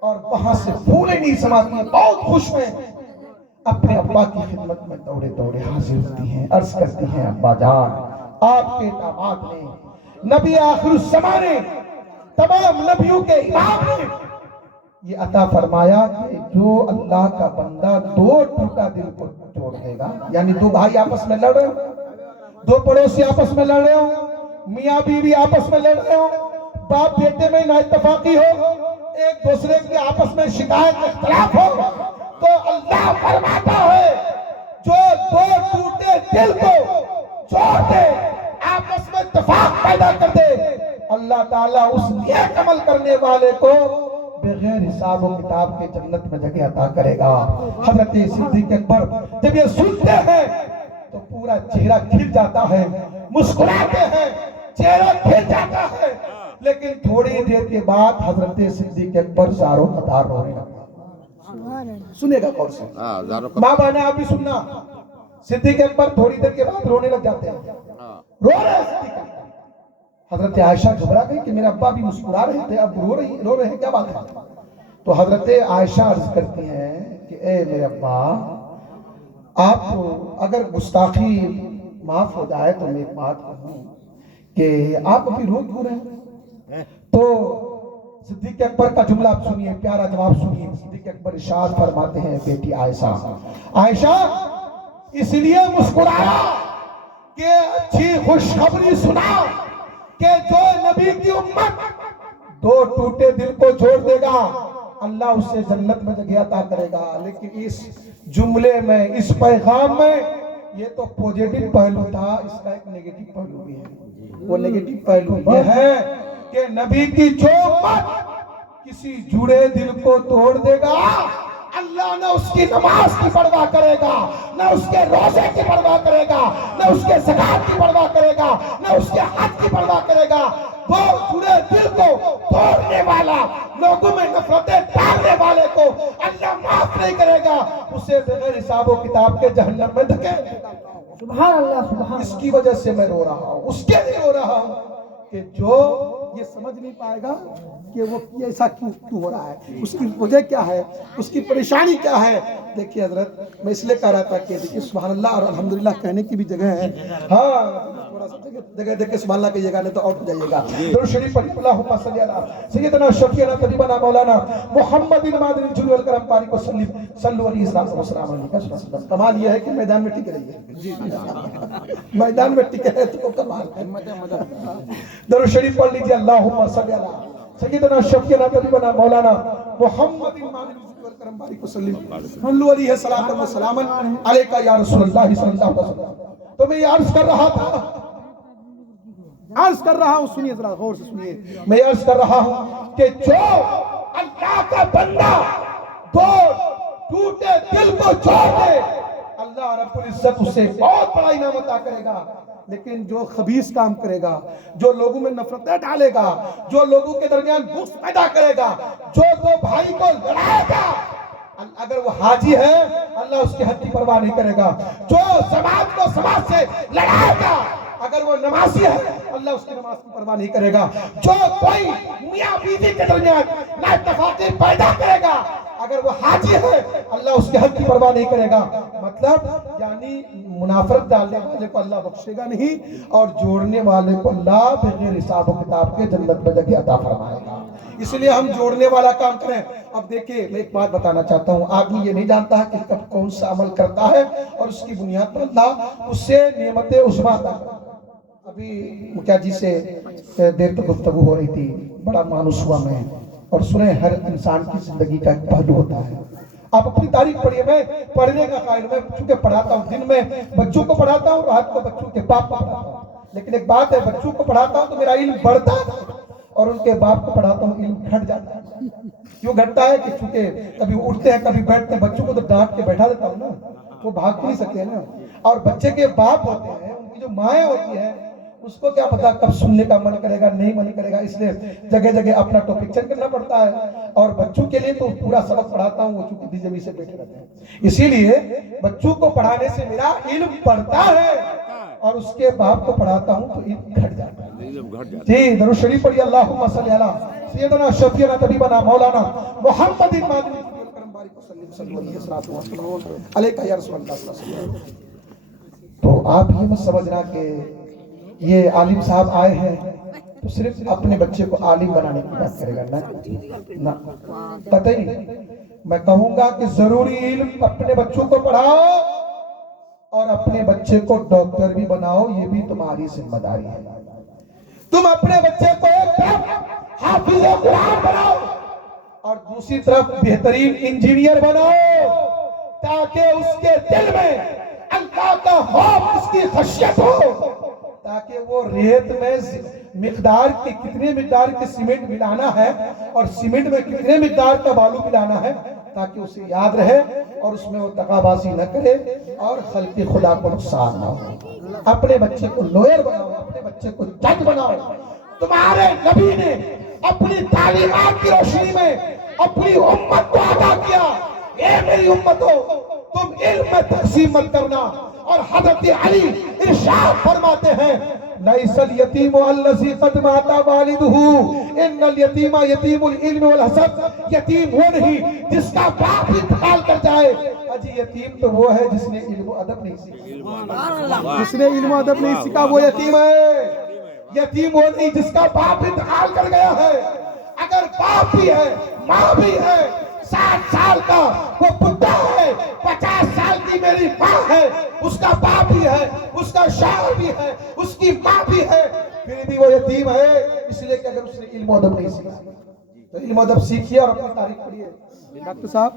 اور وہاں سے پھولیں نہیں سماتی ہیں، بہت خوش میں اپنے ابا کی خدمت میں دوڑے دوڑے حاضر ہوتی ہیں، عرض کرتی ہیں، ابا جان، آپ کے داماد نے، نبی آخر الزمان نے، تمام نبیوں کے امام نے یہ عطا فرمایا کہ جو اللہ کا بندہ دو ٹوٹا دل کو جوڑ دے گا، یعنی دو بھائی آپس میں لڑ رہے ہو، دو پڑوسی آپس میں لڑ رہے ہو، میاں بیوی آپس میں لڑ رہے ہو، باپ بیٹے میں نا اتفاقی ہو، ایک دوسرے کے آپس میں شکایت اختلاف ہو، تو اللہ فرماتا ہے جو دو ٹوٹے دل کو جوڑ دے، آپس میں اتفاق پیدا کر دے، اللہ تعالیٰ اس نیک عمل کرنے والے کو بغیر حساب و کتاب کے جنت میں جگہ عطا کرے گا۔ حضرت صدیق اکبر جب یہ سنتے ہیں تو پورا چہرہ کھل جاتا ہے، مسکراتے ہیں، چہرہ کھل جاتا ہے، لیکن تھوڑی دیر کے بعد حضرت صدیق اکبر زاروں قطار رونے لگا۔ سنے گا کون سے ماں بہنیں آپ بھی سننا، صدیق اکبر تھوڑی دیر کے بعد رونے لگ جاتے ہیں، رو رہے ہیں صدیق اکبر۔ حضرت عائشہ گھبرا گئی کہ میرا ابا بھی مسکرا رہے تھے، اب رو رہے ہیں، کیا بات ہے؟ تو حضرت عائشہ عرض کرتی ہیں کہ اے میرے ابا، آپ کو اگر گستاخی معاف ہو جائے تو میں ایک بات کہوں کہ آپ ابھی رو کیوں رہے ہیں؟ تو صدیق اکبر کا جملہ آپ سنیے، پیارا جواب سنیے۔ صدیق اکبر ارشاد فرماتے ہیں، بیٹی عائشہ اس لیے مسکرایا کہ اچھی خوشخبری سنا کہ جو نبی کی امت دو ٹوٹے دل کو جوڑ دے گا، اللہ اسے جنت میں جگہ عطا کرے گا۔ لیکن اس جملے میں، اس پیغام میں یہ تو پوزیٹو پہلو تھا، اس کا ایک نیگیٹو پہلو بھی ہے۔ وہ نیگیٹو پہلو یہ ہے کہ نبی کی جو امت کسی جڑے دل کو توڑ دے گا، اللہ نہ اس کی نماز کی پرواہ کرے گا، نہ اس کے روزے کی پرواہ کرے گا، نہ اس کے زکات کی پرواہ کرے گا، نہ اس کے حج کی پرواہ کرے گا۔ وہ جڑے دل کو توڑنے والا، لوگوں میں نفرتیں ڈالنے والے کو اللہ معاف نہیں کرے گا، اسے بغیر حساب و کتاب کے جہنم میں دھکیل دے گا۔ سبحان اللہ، سبحان اس کی وجہ سے میں رو رہا ہوں، اس کے لیے رو رہا ہوں کہ جو یہ سمجھ نہیں پائے گا کہ وہ ایسا کیوں ہو رہا ہے، اس کی وجہ کیا ہے، اس کی پریشانی کیا ہے۔ دیکھیے حضرت، میں اس لیے کہہ رہا تھا کہ دیکھیے سبحان اللہ اور الحمدللہ کہنے کی بھی جگہ ہے، ہاں تھوڑا سا جگہ دیکھ کے سبحان اللہ کہیے گا، نہیں تو آؤٹ ہو جائیے گا۔ درود شریف پڑھیں، اللہم صلی علی سیدنا شفیعنا طبیبنا مولانا محمد مادن الجود والکرم بارک وسلم، صلو علیہ وسلم علیہ۔ کمال یہ ہے کہ میدان میں ٹکے رہیے، میدان میں ٹکے رہے تو کمال ہے۔ درود شریف پڑھ لیجیے، اللہم صلی علی سیدنا شفیعنا طبیبنا مولانا محمد مادن الجود والکرم بارک وسلم، صلو علیہ وسلم علیکہ یا رسول اللہ صلی اللہ علیہ وسلم۔ تو میں یہ عرض کر رہا ہوں، سنیے ذرا غور سے سنیے، میں یہ عرض کر رہا ہوں کہ جو اللہ کا بندہ دو ٹوٹے دل کو جوڑ دے، اللہ رب العزت اسے بہت بڑا انعام عطا کرے گا۔ لیکن جو خبیث کام کرے گا، جو لوگوں میں نفرتیں ڈالے گا، جو لوگوں کے درمیان بغض پیدا کرے گا، جو دو بھائی کو لڑائے گا، اگر وہ حاجی ہے اللہ اس کے حق کی پرواہ نہیں کرے گا۔ جو سماج کو سماج سے لڑائے گا، اگر وہ نمازی ہے اللہ اس کی نماز کی پرواہ نہیں کرے گا۔ جو کوئی میاں بیوی کے درمیان نا اتفاقی پیدا کرے گا، اگر وہ حاجی ہے اللہ اس کے حق کی پرواہ نہیں کرے گا۔ مطلب یعنی منافرت ڈالنے والے کو اللہ بخشے گا نہیں، اور جوڑنے والے کو اللہ بغیر حساب و کتاب کے جنت میں جگہ عطا فرمائے گا۔ اس لیے ہم جوڑنے والا کام کریں۔ اب دیکھیں، میں ایک بات بتانا چاہتا ہوں، آدمی یہ نہیں جانتا ہے کہ کب کون سا عمل کرتا ہے اور اس کی بنیاد پر اللہ اس سے نعمت عظمیٰ عطا کرتا ہے۔ ابھی مکیا جی سے دیر تک گفتگو ہو رہی تھی، بڑا مانوس ہوا میں، اور سنیں ہر انسان کی زندگی کا ایک پہلو ہوتا ہے۔ آپ اپنی تاریخ پڑھیے، میں پڑھنے کا قائل، میں چونکہ پڑھاتا ہوں، دن میں بچوں کو پڑھاتا ہوں، رات کو بچوں کے باپ کو پڑھاتا ہوں۔ لیکن ایک بات ہے، بچوں کو پڑھاتا ہوں تو میرا علم بڑھتا ہے، اور ان کے باپ کو پڑھاتا ہوں علم گھٹ جاتا ہے۔ کیوں گھٹتا ہے؟ کہ چونکہ کبھی اٹھتے ہیں کبھی بیٹھتے ہیں، بچوں کو تو ڈانٹ کے بیٹھا دیتا ہوں نا، وہ بھاگ نہیں سکتے ہیں نا، اور بچے کے باپ ہوتے ہیں، ان کی جو مائیں ہوتی ہیں، اس کو کیا پتا کب سننے کا من کرے گا نہیں من کرے گا، اس لیے جگہ جگہ اپنا ٹاپک چینج کرنا پڑتا ہے۔ اور بچوں کے لیے تو پورا سبق پڑھاتا ہوں، وہ چونکہ بی جے بی سے بیٹھے رہتے ہیں، اسی لیے بچوں کو پڑھانے سے میرا علم بڑھتا ہے، اور اس کے باپ کو پڑھاتا ہوں تو علم گھٹ جاتا ہے۔ جی درود شریف پڑھیے، اللہم صلی علی سیدنا شفیعنا طبیبنا مولانا محمد مادنی کرم بارک وسلم صلی اللہ علیہ وسلم علیکہ یا رسول اللہ صلی اللہ علیہ وسلم۔ تو آپ یہ مت سمجھنا کہ یہ عالم صاحب آئے ہیں تو صرف اپنے بچے کو عالم بنانے کی بات کرے گا، نہ قطعی نہیں۔ میں کہوں گا کہ ضروری علم اپنے بچوں کو پڑھاؤ، اور اپنے بچے کو ڈاکٹر بھی بناؤ، یہ بھی تمہاری ذمہ داری ہے۔ تم اپنے بچے کو ایک طرف حافظ قرآن بناؤ اور دوسری طرف بہترین انجینئر بناؤ، تاکہ اس کے دل میں اللہ کا خوف، اس کی خشیت ہو، تاکہ وہ ریت میں کتنے مقدار کی سیمنٹ ملانا ہے اور سیمنٹ میں کتنے مقدار کا بالو ملانا ہے، تاکہ اسے یاد رہے اور اس میں وہ دغابازی نہ کرے اور خلق خدا کو نقصان نہ ہو۔ اپنے بچے کو لوئر بناؤ، اپنے بچے کو جج بناؤ۔ تمہارے نبی نے اپنی تعلیمات کی روشنی میں اپنی امت کو آگاہ کیا، اے میری امتو تم علم میں تقسیم مت کرنا، اور حضرت علی ارشاد فرماتے ہیں لیس الیتیم الذی قد مات والدہ ان الیتیم یتیم العلم والحسب، یتیم وہ نہیں جس کا باپ انتقال کر جائے، اجی یتیم تو وہ ہے جس نے علم و ادب نہیں سیکھا، جس نے علم و ادب نہیں سیکھا وہ یتیم ہے۔ یتیم وہ نہیں جس کا باپ انتقال کر گیا ہے، اگر باپ بھی ہے ماں بھی ہے، 60 سال کا وہ بڈھا ہے، 50 سال کی میری ماں ہے، اس کا باپ بھی ہے، اس کا شوہر بھی ہے، اس کی ماں بھی ہے، پھر بھی وہ یتیم ہے، اس لیے کہ اگر اس نے علم و ادب نہیں سیکھا تو علم و ادب سیکھیے اور اپنی تاریخ پڑھیے۔ ڈاکٹر صاحب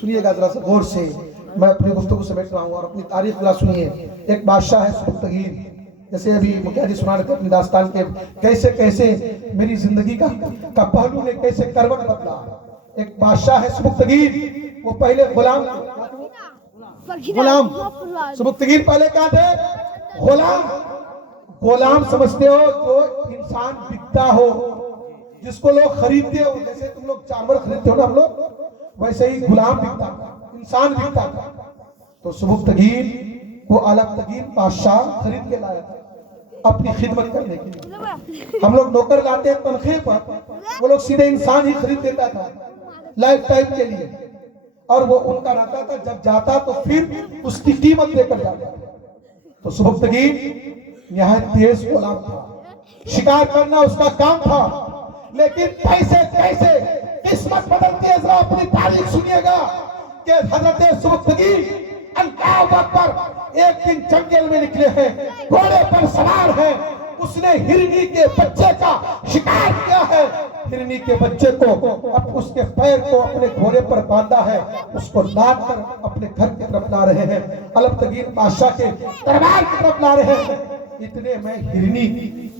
سنیے گا ذرا سا غور سے، میں اپنی گفتگو سمیٹ رہا ہوں، اور اپنی تاریخ ذرا سنیے۔ ایک بادشاہ ہے سبکتگین، جیسے ابھی مکیہ سنا رہے تھے اپنی داستان کے کیسے کیسے میری زندگی کا پہلو نے کیسے کروٹ بدلا۔ ایک بادشاہ ہے سبکتگین، وہ پہلے غلام سبکتگین پہلے کیا تھے؟ غلام سمجھتے ہو جو انسان بکتا ہو، جس کو لوگ خریدتے ہو، جیسے تم لوگ جانور خریدتے ہو نا ہم لوگ، ویسے ہی غلام بکتا تھا، انسان بکتا تھا۔ تو سبکتگین وہ الپتگین بادشاہ خرید کے لایا تھا اپنی خدمت کرنے کے لیے۔ ہم لوگ نوکر لاتے ہیں تنخواہ پر، وہ لوگ سیدھے انسان ہی خرید دیتا تھا لائف ٹائم کے لیے، اور وہ ان کا رہتا تھا، جب جاتا تو پھر اس کی قیمت لے کر جاتا۔ تو سبکتگین یہاں تیز غلام تھا، شکار کرنا اس کا کام تھا، لیکن کیسے کیسے قسمت بدلتی ہے ذرا اپنی تاریخ سنیے گا کہ حضرت سبکتگین اللہ اکبر ایک دن جنگل میں نکلے ہیں، گھوڑے پر سوار ہیں، اس نے ہرنی کے بچے کا شکار کیا ہے، ہرنی کے بچے کو اب اس کے پیر کو اپنے گھوڑے پر باندھا ہے، اس کو لاد کر اپنے گھر کی طرف لا رہے ہیں، الپتگین بادشاہ کے دربار کی طرف لا رہے ہیں۔ اتنے میں ہرنی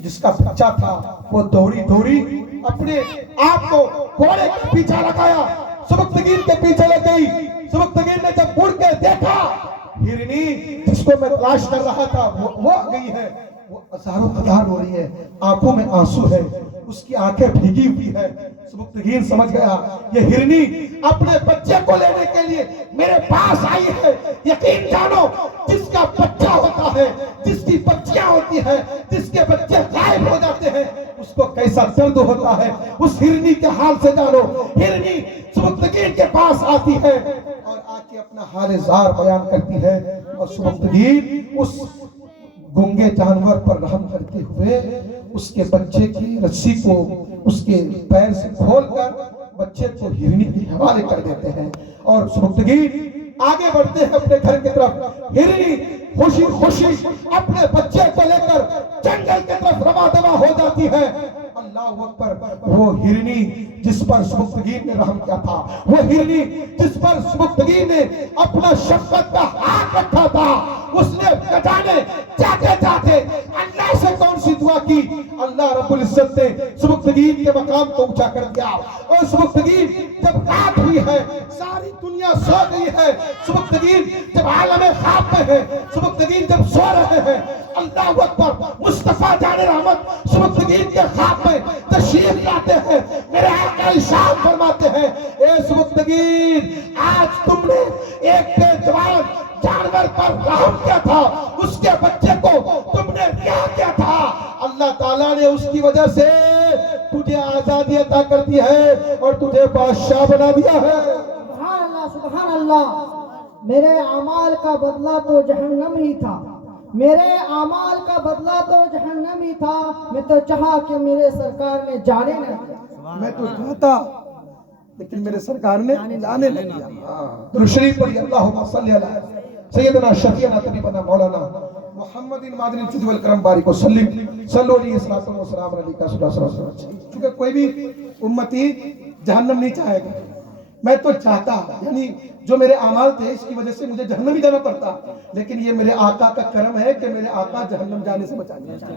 جس کا بچہ تھا وہ دوڑی اپنے آپ کو گھوڑے کے پیچھے لگایا، سبکتگین کے پیچھے لگ گئی۔ سبکتگین نے جب مڑ کے دیکھا، ہرنی جس کو میں تلاش کر رہا تھا وہ آ گئی ہے، وہ ازاروں قطار ہو رہی ہے، آنکھوں میں آنسو ہے، اس کی آنکھیں بھیگی ہوئی ہے۔ سبکتگین سمجھ گیا یہ ہرنی اپنے بچے کو لینے کے لیے میرے پاس آئی ہے۔ یقین جانو جس کا بچہ ہوتا ہے، جس کی بچیاں ہوتی ہیں، جس کے بچے غائب ہو جاتے ہیں، اس کو کیسا درد ہوتا ہے، اس ہرنی کے حال سے جانو۔ ہرنی سبکتگین کے پاس آتی ہے اور آ کے اپنا حال زار بیان کرتی ہے، اور سبکتگین اس گونگے جانور پر رحم کرتے ہوئے اس کے بچے کی رسی کو اس کے پیر سے کھول کر بچے کو ہرنی کے حوالے کر دیتے ہیں، اور سبکتگین آگے بڑھتے ہیں اپنے گھر کی طرف۔ ہرنی خوشی خوشی اپنے بچے کو لے کر جنگل کی طرف رواں دواں ہو جاتی ہے۔ اللہ اکبر، وہ ہرنی جس پر سبکتگین نے رحم کیا تھا، وہ ہرنی جس پر سبکتگین نے اپنا شفقت کا ہاتھ رکھا تھا، اس نے بجانے جاتے جاتے اللہ سے کون سی دعا کی؟ اللہ رب العزت نے سبکتگین کے مقام کو اونچا کر دیا. اور سبکتگین جب رات ہوئی ہے، ساری دنیا سو گئی ہے، سبکتگین جب عالم خواب میں ہے، سبکتگین جب سو رہے ہیں، اللہ اکبر، مصطفیٰ جان رحمت سبکتگین کے خواب میں تشریف لاتے ہیں. میرے آقا ارشاد فرماتے ہیں، اے سبکتگین، آج تم نے ایک بے جوان جانور پر رحم کیا تھا، اس کے بچے کو تم نے کیا کیا تھا، اللہ تعالیٰ نے اس کی وجہ سے تجھے آزادی عطا کر دی ہے اور تجھے بادشاہ بنا دیا ہے. سبحان اللہ، سبحان اللہ. میرے اعمال کا بدلہ تو جہنم ہی تھا، میرے اعمال کا بدلہ تو جہنم ہی تھا. میں تو چاہا کہ میرے سرکار نے جانے نہ دیا، میں تو چاہتا لیکن میرے سرکار نے جانے نہ دیا. درود شریف پڑھی. اللہم صلی علی سیدنا شفیعنا طبیبنا مولانا محمد مادن الجود والکرم بارک وسلم صلو علیہ الصلوۃ والسلام علیکہ صلی اللہ علیہ وسلم. کیونکہ کوئی بھی امتی جہنم نہیں چاہے گا. میں تو چاہتا، یعنی جو میرے اعمال تھے اس کی وجہ سے مجھے جہنم ہی جانا پڑتا، لیکن یہ میرے آقا کا کرم ہے کہ میرے آقا جہنم جانے سے بچا دیا.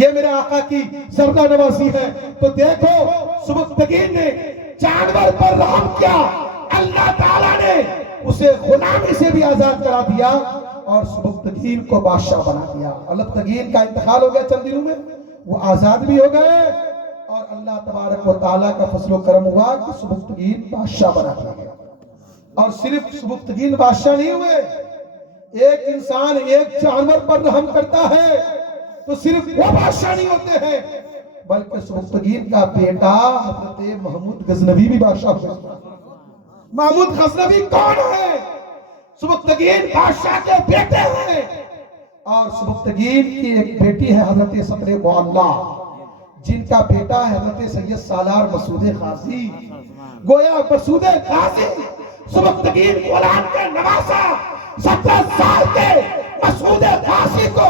یہ میرے آقا کی زردہ نوازی ہے. تو دیکھو سبکتگین نے جانور پر رحم کیا، اللہ تعالیٰ نے اسے غلامی سے بھی آزاد کرا دیا اور سبکتگین کو بادشاہ بنا دیا. سبکتگین کا انتقال ہو گیا چند دنوں میں، وہ آزاد بھی ہو گئے اور اللہ تبارک و تعالیٰ کا فضل و کرم ہوا کہ سبکتگین بادشاہ بنا دیا گیا. اور صرف سبکتگین بادشاہ نہیں ہوئے، ایک انسان ایک جانور پر رحم کرتا ہے تو صرف وہ بادشاہ نہیں ہوتے ہیں، بلکہ سبکتگین کا بیٹا حضرت محمود غزنوی بھی بادشاہ ہوئے. محمود غزنوی کون ہے؟ سبکتگین بادشاہ کے بیٹے ہیں. اور سبکتگین کی ایک بیٹی ہے حضرت صدر معلیٰ، جن کا بیٹا ہے حضرت سید سالار مسعود غازی. گویا مسعود غازی سبکتگین غلام کا نواسا، 17 سال کے مسعود غازی کو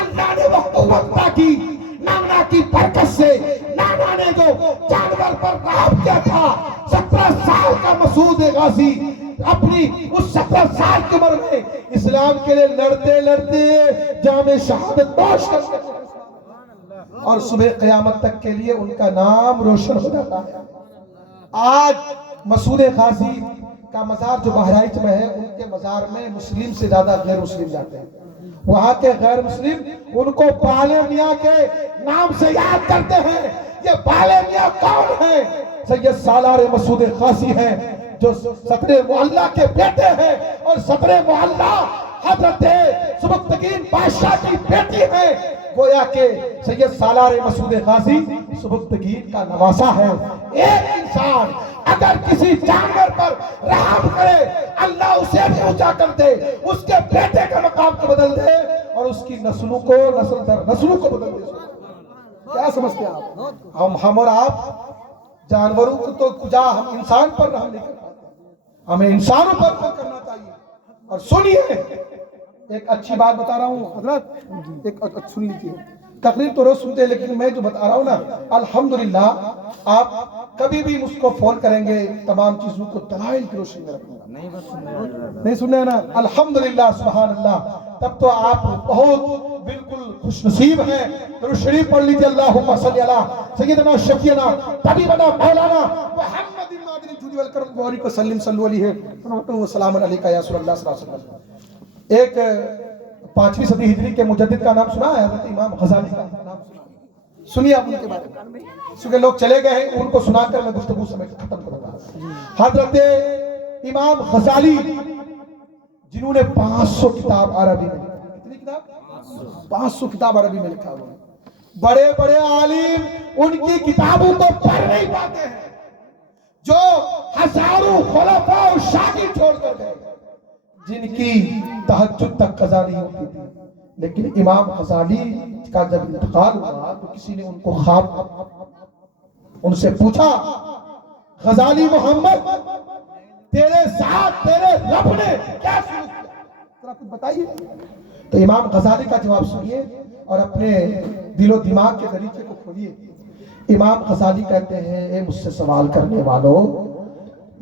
اللہ نے وہ قوت عطا کی نانا کی برکت سے. نانا نے جو جانور پر رحم کیا تھا، 17 سال کا مسعود غازی اپنی اس 17 سال کی عمر میں اسلام کے لیے لڑتے لڑتے جام شہادت نوش کرتے اور صبح قیامت تک کے لیے ان کا نام روشن ہو جاتا ہے. آج مسعود غازی کا مزار جو بہرائچ میں ہے، ان کے مزار میں مسلم سے زیادہ غیر مسلم جاتے ہیں. وہاں کے غیر مسلم ان کو بالے میاں کے نام سے یاد کرتے ہیں. یہ بالے میاں کون ہیں؟ سید سالار مسعود غازی ہیں، جو صدر معلیٰ کے بیٹے ہیں، اور صدر معلیٰ حضرت سبکتگین بادشاہ کی بیٹی ہے. گویا کہ سید سالار مسعود غازی سبکتگین کا نواسا ہے. ایک انسان اگر کسی جانور پر رحم کرے، اللہ اسے بھی اونچا کر دے، اس کے بیٹے کا مقام کو بدل دے اور اس کی نسلوں کو نسل در نسلوں کو بدل دے. کیا سمجھتے ہیں آپ؟ ہم اور آپ جانوروں کو تو کجا ہم انسان پر رحم نہیں کر پاتے، ہمیں انسانوں پر رحم کرنا چاہیے. اور سنیے، ایک اچھی بات بتا رہا ہوں حضرت، ایک سن لیجیے. تقریر تو روز سنتے ہیں لیکن میں جو بتا رہا ہوں نا، الحمدللہ آپ کبھی بھی مجھ کو فون کریں گے، تمام چیزوں کو دلائل کی روشنی میں رکھوں گا. نہیں سننے ہیں نا؟ الحمدللہ، سبحان اللہ. تب تو آپ بہت بالکل خوش نصیب ہیں. درود شریف پڑھ لیجیے. اللہم صلی علی سیدنا شفیعنا طبیبنا مولانا محمد مادن الجود والکرم بارک وسلم صلو علیہ وسلم علیکہ یا رسول اللہ صلی اللہ علیہ وسلم. ایک 5ویں صدی ہجری کے مجدد کا نام سنا ہے؟ حضرت امام غزالی کا نام سنیے آپ ان کے بارے میں. کیونکہ لوگ چلے گئے ہیں، ان کو سنا کر میں گفتگو سمیت ختم کروں گا. حضرت امام غزالی جنہوں نے 500 کتاب عربی میں، کتنی کتاب؟ 500 کتاب عربی میں لکھا ہوا ہے. بڑے بڑے عالم ان کی کتابوں کو پڑھ نہیں پاتے ہیں، جو ہزاروں خلفاء و شاگرد چھوڑ کر گئے، جن کی تہجد تک قضا نہیں ہوتی تھی. لیکن امام غزالی کا جب انتقال ہوا تو کسی نے ان کو خواب ان سے پوچھا، غزالی محمد، تیرے ساتھ تیرے رب نے کیا سلوک کیا، ذرا کچھ بتائیے. تو امام غزالی کا جواب سنیے اور اپنے دل و دماغ کے دریچے کو کھولیے. امام غزالی کہتے ہیں اے مجھ سے سوال کرنے والوں،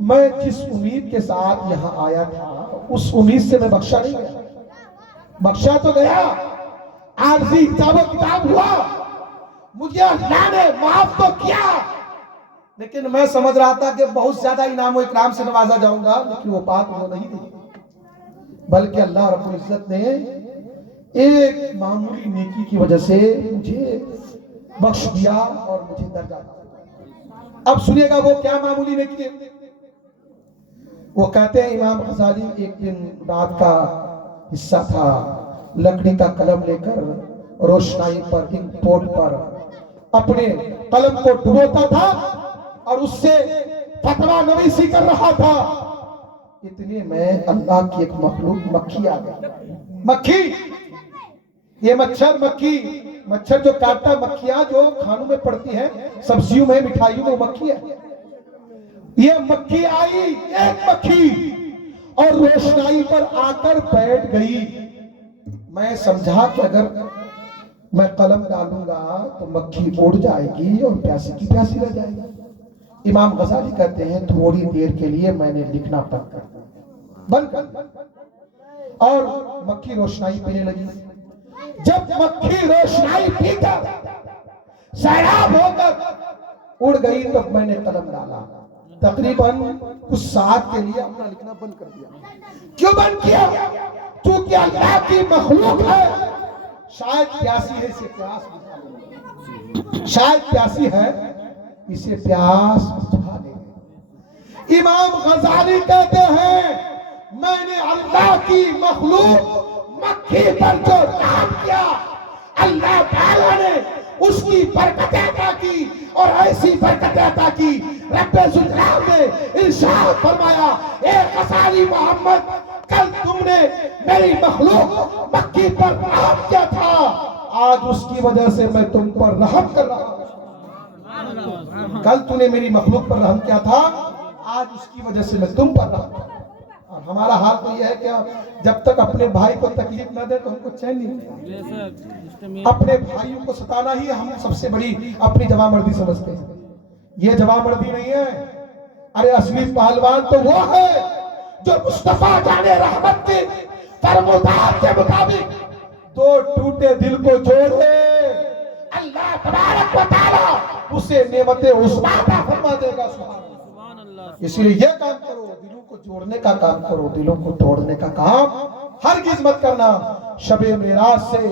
میں جس امید کے ساتھ یہاں آیا تھا اس امید سے میں بخشا نہیں گیا. بخشا تو گیا، عارضی حساب و کتاب ہوا، مجھے اللہ نے معاف تو کیا، لیکن میں سمجھ رہا تھا کہ بہت زیادہ انعام و اکرام سے نوازا جاؤں گا، لیکن وہ بات وہ نہیں تھی، بلکہ اللہ رب العزت نے ایک معمولی نیکی کی وجہ سے مجھے بخش دیا اور مجھے درجہ دیا. اب سنیے گا وہ کیا معمولی نیکی ہے. وہ کہتے ہیں امام غزالی ایک دن رات کا حصہ تھا، لکڑی کا قلم لے کر روشنائی پر انک بورڈ پر اپنے قلم کو ڈبوتا تھا اور اس سے فتویٰ نویسی کر رہا تھا. اتنے میں اللہ کی ایک مخلوق مکھی آ گئی. مکھی، یہ مچھر جو کاٹتا ہے، مکھیاں جو کھانوں میں پڑتی ہیں، سبزیوں میں، مٹھائیوں میں، وہ مکھی ہے. یہ مکھی آئی، ایک مکھی، اور روشنائی پر آ کر بیٹھ گئی. میں سمجھا کہ اگر میں قلم ڈالوں گا تو مکھی اڑ جائے گی اور پیاسی کی پیاسی رہ جائے گی. امام غزالی کہتے ہیں تھوڑی دیر کے لیے میں نے لکھنا بند کر اور مکھی روشنائی پینے لگی. جب مکھی روشنائی پی کر سیراب ہو کر اڑ گئی تو میں نے قلم ڈالا. تقریباً کچھ ساعت کے لیے اپنا لکھنا بند کر دیا. کیوں بند کیا؟ چونکہ اللہ کی مخلوق ہے، شاید پیاسی ہے اسے پیاس بجھا لے، شاید پیاسی ہے اسے پیاس بجھا لے. امام غزالی کہتے ہیں میں نے اللہ کی مخلوق مکھی پر جو کام کیا، اللہ تعالیٰ نے اس کی برکت عطا کی اور ایسی برکت عطا کی. رب ذوالجلال نے ارشاد فرمایا اے غزالی محمد، کل تم نے میری مخلوق مکھی پر رحم کیا تھا، آج اس کی وجہ سے میں تم پر رحم کر رہا ہوں. کل تم نے میری مخلوق پر رحم کیا تھا، آج اس کی وجہ سے میں تم پر رحم کر رہا ہوں. اور ہمارا حال تو یہ ہے کہ جب تک اپنے بھائی کو تکلیف نہ دے تو ہم کو چین نہیں. اپنے بھائیوں کو ستانا ہی ہم سب سے بڑی اپنی جوانمردی سمجھتے ہیں. یہ جوانمردی نہیں ہے. ارے اصلی پہلوان تو وہ ہے جو مصطفیٰ جان رحمت کے فرمودات کے مطابق دو ٹوٹے دل کو جوڑے. اللہ تبارک و تعالی اسے نعمت عظمیٰ عطا فرما دے گا. سبحان اللہ. اسی لیے یہ کام کرو، دلوں کو جوڑنے کا کام کرو، دلوں کو توڑنے کا کام ہرگز مت کرنا. شب معراج سے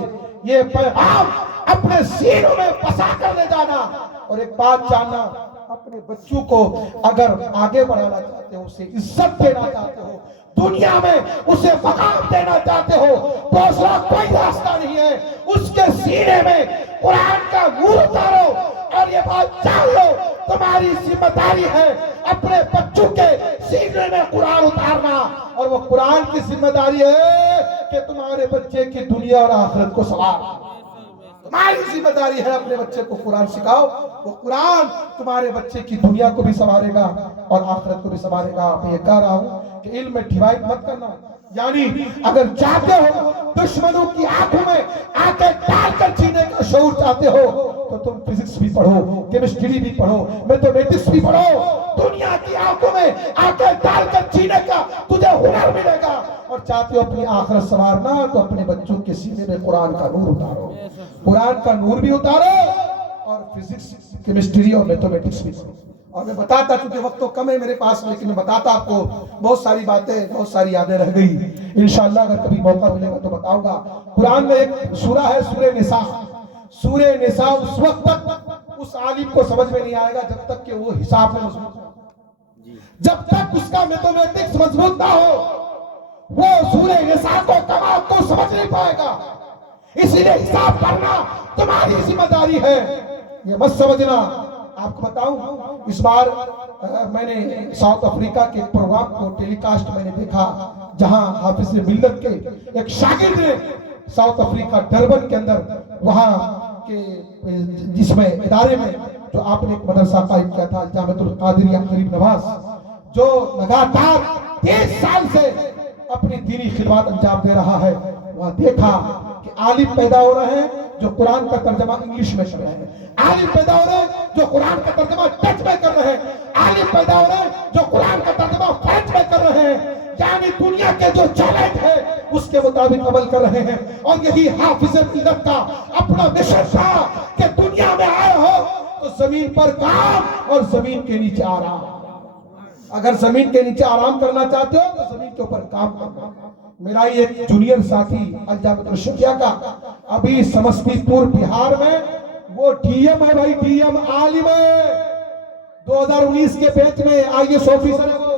یہ پیغام اپنے سینوں میں پسا کر لے جانا. اور ایک بات جاننا، اپنے بچوں کو اگر آگے بڑھانا چاہتے ہو، اسے عزت دینا چاہتے ہو، دنیا میں اسے مقام دینا چاہتے ہو، دوسرا کوئی راستہ نہیں ہے. اس کے سینے میں قرآن کا نور اتارو اور یہ بات جان لو تمہاری ذمہ داری ہے اپنے بچوں کے سینے میں قرآن اتارنا. اور وہ قرآن کی ذمہ داری ہے کہ تمہارے بچے کی دنیا اور آخرت کو سنوارو. تمہاری ذمہ داری ہے اپنے بچے کو قرآن سکھاؤ. وہ قرآن تمہارے بچے کی دنیا کو بھی سنوارے گا اور آخرت کو بھی سنوارے گا. میں یہ کہہ رہا ہوں کہ علم میں ڈیوائڈ مت کرنا. یعنی اگر چاہتے ہو دشمنوں کی آنکھوں میں آنکھیں ڈال کر جینے کا شعور چاہتے ہو تو تم فزکس بھی پڑھو، کیمسٹری بھی پڑھو، میتھمیٹکس بھی پڑھو. دنیا کی آنکھوں میں آنکھیں ڈال کر جینے کا تجھے ہنر ملے گا. اور چاہتے ہو اپنی آخرت سنوارنا تو اپنے بچوں کے سینے میں قرآن کا نور اتارو. قرآن کا نور بھی اتارو اور فزکس، کیمسٹری اور میتھمیٹکس بھی. اور میں بتاتا، چونکہ وقت تو کم ہے میرے پاس، لیکن میں بتاتا آپ کو بہت ساری باتیں، بہت ساری یادیں رہ گئی. انشاءاللہ اگر کبھی موقع ملے گا تو بتاؤں گا. قرآن میں ایک سورہ ہے سورہ نساء. سورہ نساء اس وقت تک اس عالم کو سمجھ میں نہیں آئے گا جب تک کہ وہ حساب میں مضبوط ہو، جب تک اس کا میتھمیٹکس مضبوط نہ ہو وہ سورہ نساء کو کمال کو سمجھ نہیں پائے گا. اسی لیے حساب کرنا تمہاری ذمہ داری ہے. یہ مت سمجھنا. آپ کو بتاؤں، اس بار میں نے ساؤتھ افریقہ کے پروگرام کو ٹیلی کاسٹ میں نے دیکھا جہاں حافظ ملت کے ایک شاگرد نے ساؤتھ افریقہ ڈربن کے اندر وہاں کے جس میں ادارے میں جو آپ نے ایک مدرسہ قائم کیا تھا جامعۃ القادریہ غریب نواز، جو لگاتار 30 سال سے اپنی دینی خدمات انجام دے رہا ہے، وہاں دیکھا کہ عالم پیدا ہو رہے ہیں جو قرآن کا ترجمہ انگلش میں کر رہے ہیں، عالم پیدا ہو رہے ہیں جو قرآن کا ترجمہ ڈچ میں کر رہے ہیں، عالم پیدا ہو رہے ہیں جو قرآن کا ترجمہ فرینچ میں کر رہے ہیں، یعنی دنیا کے جو چیلنج ہے اس کے مطابق عمل کر رہے ہیں۔ اور یہی حافظ ملت کا اپنا مشن تھا کہ دنیا میں آئے ہو تو زمین پر کام اور زمین کے نیچے آرام۔ اگر زمین کے نیچے آرام کرنا چاہتے ہو تو زمین کے اوپر کام کرنا۔ میرا ہی ایک جونیئر ساتھی الجامعۃ الشریعہ کا ابھی سمستی پور بہار میں وہ ڈی ایم ہے بھائی، ڈی ایم عالم ہے، 2019 کے بیچ میں آئی ایس آفیسر ہے، وہ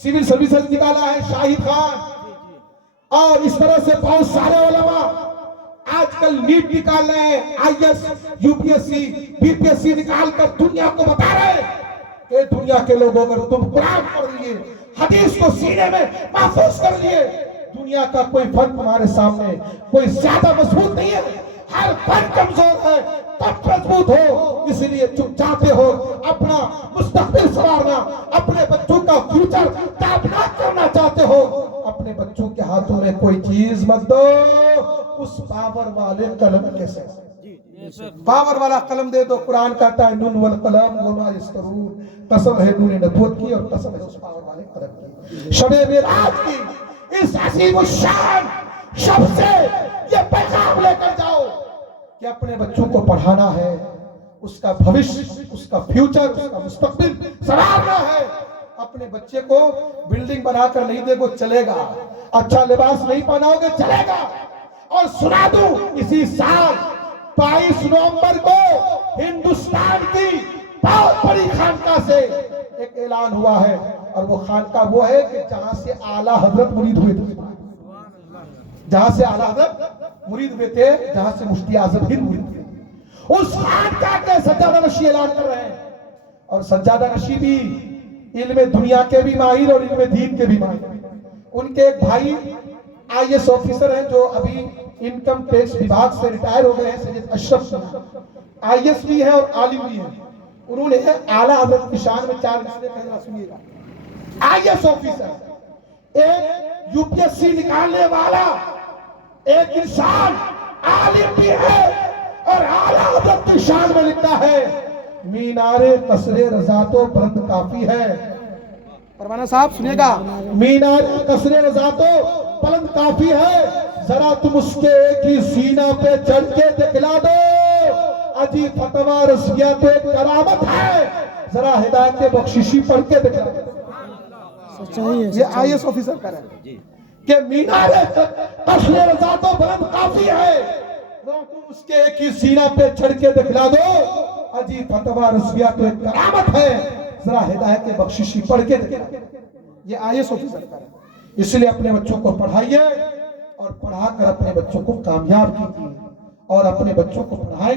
سول سروسز نکالا ہے شاہد خان، اور اس طرح سے بہت سارے علماء آج کل نیٹ نکال رہے ہیں، I S U P S C B P S C نکال کر دنیا کو بتا رہے ہیں کہ دنیا کے لوگوں اگر تم قرآن پڑھ لیے، حدیث کو سینے میں محفوظ کر لیے، دنیا کا کوئی فن تمہارے سامنے کوئی زیادہ مضبوط نہیں ہے، ہر فن کمزور ہے تب مضبوط ہو۔ اس لیے تم چاہتے ہو اپنا مستقبل سنوارنا، اپنے بچوں کا فیوچر تابناک کرنا چاہتے ہو، اپنے بچوں کے ہاتھوں میں کوئی چیز مت دو اس پاور والے قلم کے ساتھ۔ پاور والا قلم دے دو۔ قرآن کہتا ہے نون والقلم وما یسطرون، قسم ہے نور نبوت کی اور قسم ہے اس پاور والے قلم کی۔ شب معراج کی اس عظیم الشان شب سے یہ پیغام لے کر جاؤ کہ اپنے بچوں کو پڑھانا ہے، اس کا بھوش، اس کا فیوچر، اس کا مستقبل سنوارنا ہے۔ اپنے بچے کو بلڈنگ بنا کر نہیں دے گو چلے گا، اچھا لباس نہیں پہناؤ گے چلے گا۔ اور سنا دوں اسی سال 22 نومبر کو ہندوستان کی بہت بڑی خانقاہ سے ایک اعلان ہوا ہے، اور وہ خانقاہ وہ ہے کہ جہاں سے اعلیٰ حضرت مرید ہوئے تھے، جہاں سے اعلیٰ حضرت مرید ہوئے تھے، جہاں سے مفتی اعظم ہند مرید ہوئے تھے، اس خانقاہ کے سجادہ نشی اعلان کر رہے ہیں۔ اور سجادہ نشی بھی علم دنیا کے بھی ماہر اور علم دین کے بھی ماہر۔ ان کے ایک بھائی آئی ایس آفیسر ہیں جو ابھی انکم ٹیکس وبھاگ سے ریٹائر ہو گئے ہیں، سید اشرف آئی ایس بھی ہیں اور عالم بھی ہیں۔ انہوں نے اعلیٰ حضرت کی شان میں 4 مسئلے کہنا سنیے گا۔ آئی ایس آفیسر ایک یو پی ایس سی نکالنے والا ایک انسان عالم بھی ہے، اور اعلیٰ حضرت کی شان میں لکھتا ہے مینار قصر رضا تو بلند کافی ہے۔ پروانہ صاحب سنیے گا، مینار قصر رضا تو بلند کافی ہے، ذرا تم اس کے ایک ہی سینہ پہ چڑھ کے دکھلا دو، اجی فتوہ رسیہ تو ایک کرامت ہے، ذرا ہدایت بخششی پڑھ کے دکھلا دو۔ یہ آئی ایس آفیسر کر رہے ہیں کہ مینار قصر رضا تو بلند کافی ہے، ذرا تم اس کے ایک ہی سینہ پہ چڑھ کے دکھلا دو، اجی فتوہ رسیہ تو ایک کرامت ہے، ذرا ہدایت بخششی پڑھ کے دکھلا دو۔ یہ آئی ایس آفیسر کر رہے ہیں۔ اس لیے اپنے بچوں کو پڑھائیے، اور پڑھا کر اپنے بچوں کو کامیاب کیجیے، اور اپنے بچوں کو پڑھائیں